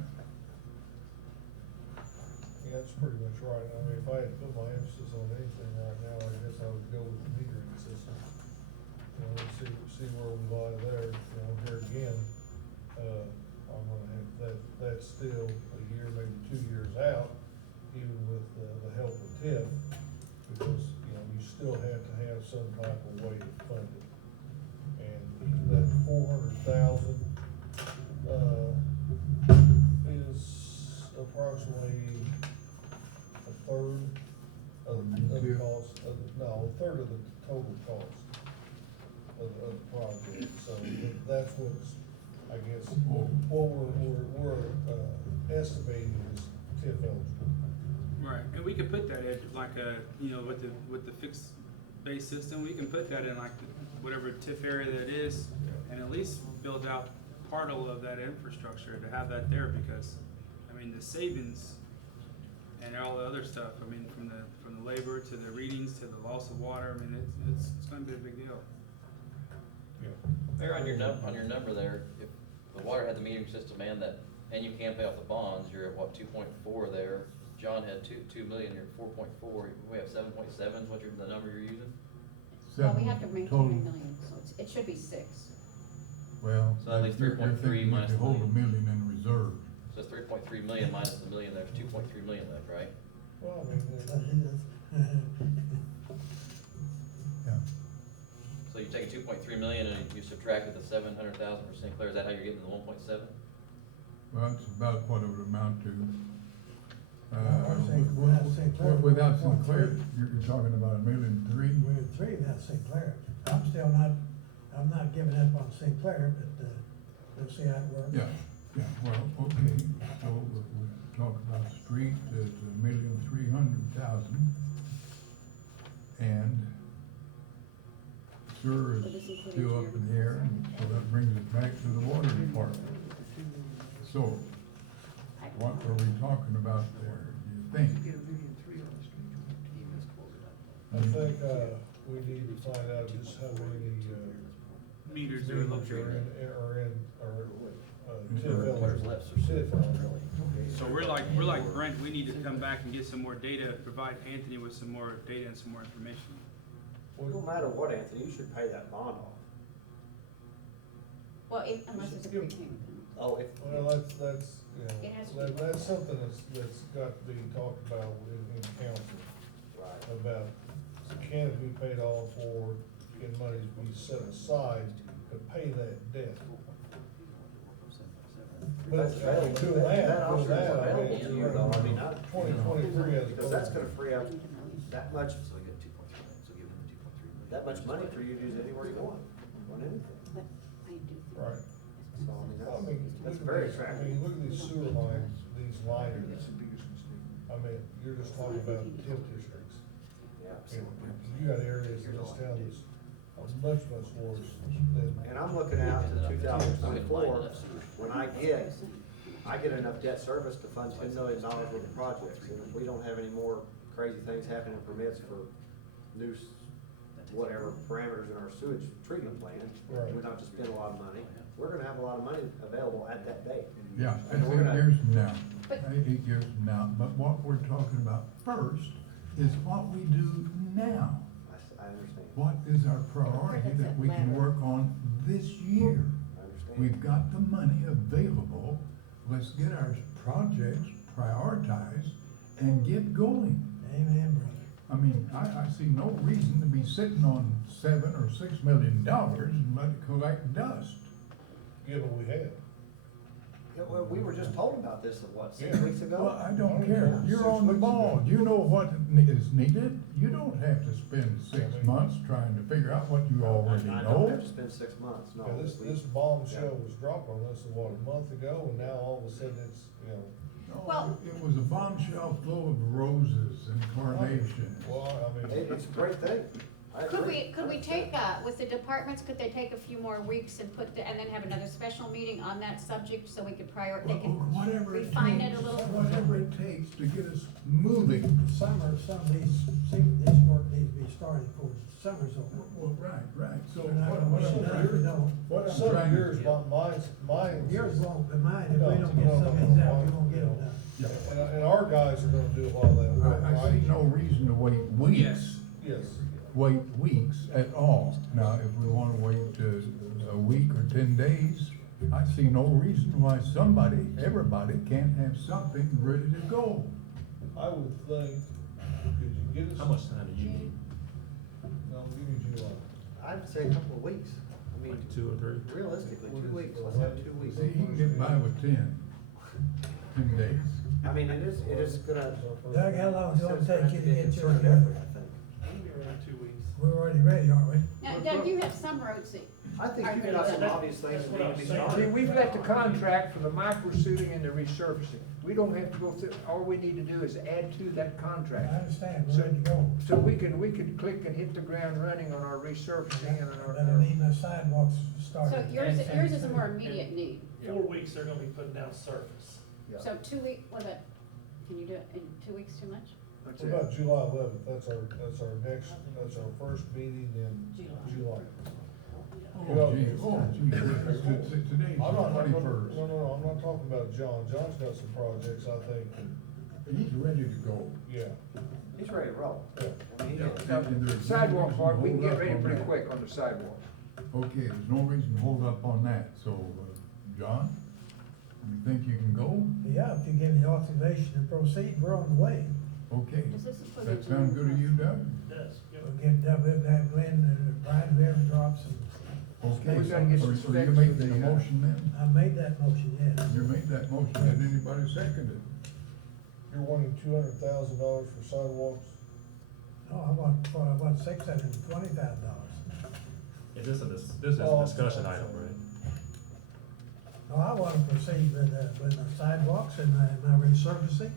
Yeah, that's pretty much right. I mean, if I had to put my emphasis on anything right now, I guess I would go with the metering system. You know, see where we lie there, you know, here again, I'm gonna have, that's still a year, maybe 2 years out, even with, the help of TIF, because, you know, you still have to have some type of way to fund it. And that 400,000, is approximately a third of the cost, a third of the total cost of the project. So that's what's, I guess, what we're estimating is TIF eligible. Right, and we could put that in like a, you know, with the fixed base system, we can put that in like whatever TIF area that is, and at least build out part of that infrastructure to have that there, because, I mean, the savings and all the other stuff, I mean, from the labor to the readings to the loss of water, I mean, it's gonna be a big deal. Mayor, on your number there, if the water had the metering system and you can pay off the bonds, you're at what, 2.4 there? John had 2 million, you're at 4.4, we have 7.7 is what the number you're using? Well, we have to maintain Total. 1 million, so it should be 6. Well, So that leaves you're 3.3 thinking minus you the hold million. $1 million in reserve. So it's 3.3 million minus the million, there's 2.3 million left, right? Well, I mean, Yeah. So you take a 2.3 million and you subtracted the 700,000 for St. Clair, is that how you're getting the 1.7? Well, it's about what it would amount to. Without St. Clair, Without 1.3. St. Clair, you're talking about $1.3 million. We're at 3 without St. Clair. I'm not giving up on St. Clair, but, we'll see how it works. Yeah, well, okay, so we talk about street, there's $1,300,000. And sewer So this is includes still up your- in the air, and so that brings us back to the water department. So, what are we talking about there, do you think? I think, we need to find out just how many, Meters are meters located. are in, TIF Whatever's eligible. left, so TIF eligible. So we're like Brent, we need to come back and get some more data, provide Anthony with some more data and some more information. Well, no matter what, Anthony, you should pay that bond off. Well, unless it's a prepayment penalty. Oh, if. Well, that's, you It has to know, be- that's something that's got to be talked about in council, Right. about can it be paid off, or can monies be set aside to pay that debt? But That's available. doing that, That option is I mean, available to you, though, I mean, not. 2023 as Because that's opposed gonna to. free up that much, So you get 2.3 million, so give him the 2.3 million. that much money for you to use anywhere you want, on anything. But I do think. Right. So, I mean, I mean, that's look at very this, I attractive. mean, look at these sewer lines, these liners. I mean, you're just talking about TIF districts. Yeah. And you got areas in this town that's much worse than. And I'm looking out to 2024, when I get enough debt service to fund $10 million worth of projects. And if we don't have any more crazy things happening in permits for new, whatever parameters in our sewage treatment plant, Right. we don't have to spend a lot of money. We're gonna have a lot of money available at that date. Yeah, And that's we're 8 gonna- years from now, But- 8 years from now, but what we're talking about first is what we do now. I understand. What is our priority that we can work on this year? I understand. We've got the money available, let's get our projects prioritized and get going. Amen, brother. I mean, I see no reason to be sitting on $7 or $6 million and let it collect dust. Yeah, but we have. Well, we were just told about this, what, 6 Yeah. weeks ago? Well, I don't care, Yeah, you're 6 on the weeks ball, ago. you know what is needed, you don't have to spend 6 months trying to figure out what you already I don't know. have to spend 6 months, no. Yeah, this bombshell was dropped on us, what, a month ago, and now all of a sudden it's, you know. No, Well- it was a bombshell full of roses and carnations. Well, I mean. It's a great thing. I agree. Could we take, with the departments, could they take a few more weeks and and then have another special meeting on that subject so we could they Well, can whatever it refine it takes, a little? whatever it takes to get us moving. some of these work needs to be started before summer's over. Well, right, so We're not gonna what wait I'm another, trying- no. what I'm Some trying of to- yours, mine's. Yours won't, but mine, if No, we don't get no, some of no, these no, out, we mine, won't get them no. done. Yeah. And our guys are gonna do a lot of that work, I right? see no reason to wait weeks, Yes. wait weeks at all. Now, if we wanna wait a week or 10 days, I see no reason why everybody can't have something ready to go. I would think, could you get us? How much time do you need? No, give me July. I'd say a couple of weeks. I mean, Like 2 or 3? realistically, What 2 is weeks, it, let's have 2 weeks. See, he can get by with 10 days. I mean, it is gonna. Doug, how long is it gonna take you to get yours Concerted together? effort, I think. Maybe around 2 weeks. We're already ready, aren't we? Now, Doug, you have some roads that, I think Are you've you got gonna- some obvious things that need to be See, started. we've got the contract for the microsealing and the resurfacing. We don't have to go through, all we need to do is add to that I contract. understand, we're ready to go. So we can click and hit the ground running on our resurfacing and on But I our. need my sidewalks started. so yours is a more immediate need. 4 weeks, they're gonna be putting down surface. Yeah. So 2 week, can you do it in 2 weeks too much? That's What it. about July 11th? That's our first meeting in July. Oh, gee, today's I'm not, 21st. no, I'm not talking about John. John's got some projects, I think, He's ready to go. yeah. He's ready to roll. Yeah. I mean, And there's no Sidewalk reason part, to we can hold get up ready on pretty that. quick on the sidewalk. Okay, there's no reason to hold up on that, so, John, you think you can go? Yeah, if you give me authorization to proceed, we're on the way. Okay, Does this include that the sound good to you, Doug? It does. Yep. We'll get, we'll have Glenn, Brian, whoever drops, and Okay, We so gotta get some are specs you for making the, the motion then? I made that motion, yes. You made that motion, did anybody second it? You're wanting $200,000 for sidewalks? No, I want $620,000. Is this this is a discussion item, right? No, I wanna proceed with the sidewalks and my resurfacing.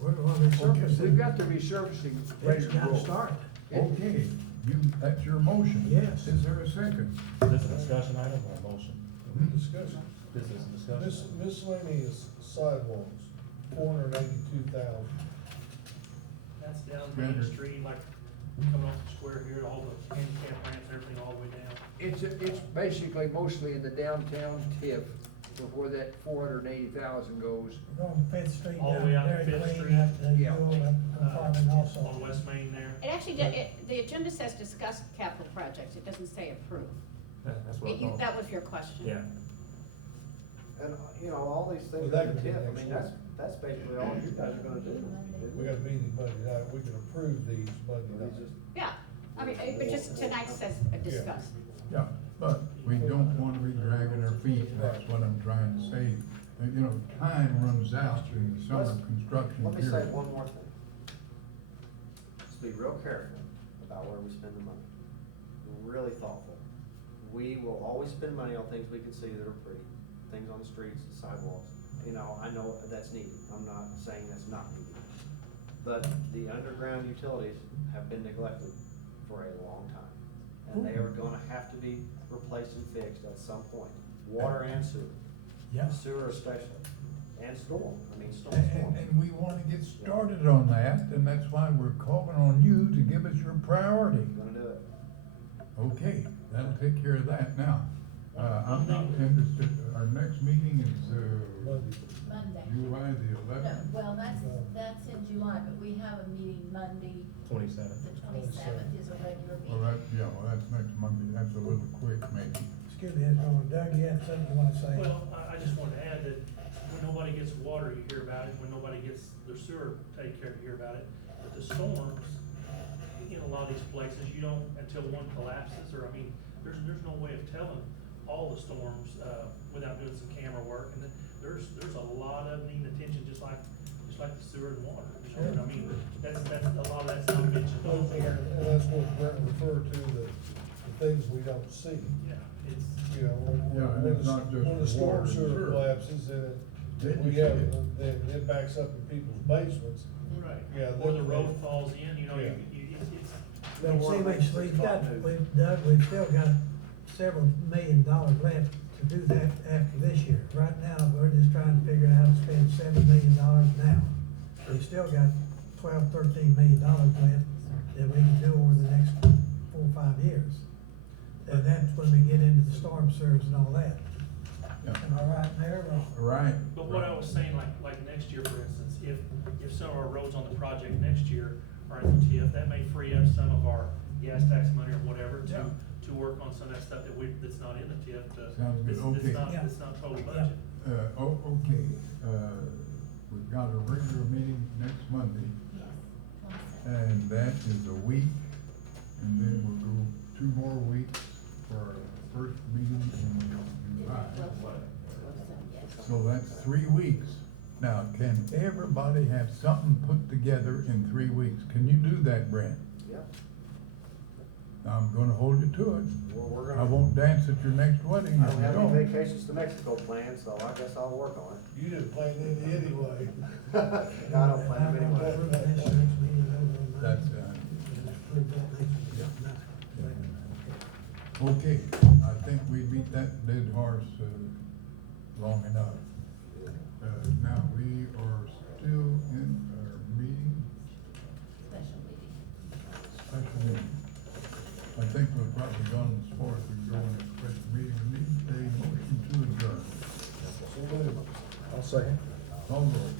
We're gonna resurface it. We've got the resurfacing ready It's to gotta roll. start. Okay, that's your motion. Yes. Is there a second? Is this a discussion item or a motion? Discussion. This is a discussion. Miscellaneous sidewalks, $482,000. That's down Main Standard. Street, like coming off the square here, all the handicap ramps, everything all the way down. It's basically mostly in the downtown tip before that 480,000 goes. We're going Fifth Street All the down way out to Dairy Fifth Queen, Street. up the Yeah. Yule, up compartment also. On West Main there. It actually, the agenda says discuss capital projects, it doesn't say approve. That's what I thought. That was your question. Yeah. And, you know, all these things Well, that in the could be tip, I next mean, week. that's basically all you guys are gonna do. We got a meeting Monday night, we can approve these Monday It's night. just- Yeah, I mean, but just tonight says discuss. Yeah, but we don't want to be dragging our feet, that's what I'm trying to say. You know, time runs out in the summer Let's- construction Let me say period. one more thing. Let's be real careful about where we spend the money. Really thoughtful. We will always spend money on things we can see that are pretty, things on the streets, the sidewalks. You know, I know that's needed, I'm not saying that's not needed. But the underground utilities have been neglected for a long time. And they are gonna have to be replaced and fixed at some point, water and sewer. Yeah. Sewer especially, and storm, storm. And we want to get started on that, and that's why we're calling on you to give us your priority. Gonna do it. Okay, that'll take care of that now. I'm not interested, our next meeting is, Monday. Monday. July the No, 11th. well, that's in July, but we have a meeting Monday, 27th. the 27th is a regular Well, meeting. well, that's next Monday, that's a little quick maybe. Excuse me, Doug, you had something you wanna say? Well, I just wanted to add that when nobody gets water, you hear about it, when nobody gets their sewer taken care of, you hear about it. But the storms, in a lot of these places, you don't, until one collapses, or, I mean, there's no way of telling all the storms, without doing some camera work. And then there's a lot of needing attention, just like the sewer and water, you know, I mean, that's, a lot of that's not mentioned on here. And that's what Brent referred to, the things we don't see. Yeah, it's, You know, Yeah, and it's not just when the storm water and sewer sewer. collapses and Then we you have, see it. then it backs up in people's basements. right, Yeah, or the then- road falls in, you know, Yeah. it's, But see, we've got, we've still got several $1 million left to do that after this year. Right now, we're just trying to figure out how to spend $7 million now. We've still got $12, $13 million left that we can do over the next 4 or 5 years. And that's when we get into the storm sewers and all that. Yeah. Am I right there, or? Right. but what I was saying, like next year, for instance, if some of our roads on the project next year are in the TIF, that may free up some of our gas tax money or whatever Yeah. to work on some of that stuff that's not in the TIF, Sounds good. Okay. it's not total budget. Okay, we've got a regular meeting next Monday, and that is a week, and then we'll go 2 more weeks for our first meeting in July. So that's 3 weeks. Now, can everybody have something put together in 3 weeks? Can you do that, Brent? Yep. I'm gonna hold you to it. Well, we're I gonna, won't dance at your next wedding I if don't you have any don't. vacations to Mexico planned, so I guess I'll work on it. You didn't plan any anyway. I don't plan them anyway. Approve this next meeting, over That's, Approve that next meeting. okay, I think we beat that dead horse, long enough. Now, we are still in our meeting, Special meeting. special meeting. I think we've probably gone as far as we can go in a special meeting. We need a motion to adjourn. So moved. I'll say it. Call roll.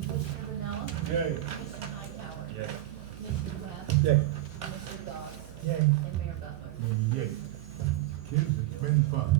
Commissioner Vanella? Yay. Commissioner Hightower? Yeah. Commissioner West? Yeah. Commissioner Dodd? Yay. And Mayor Butler? Yay. Kids, it's been fun.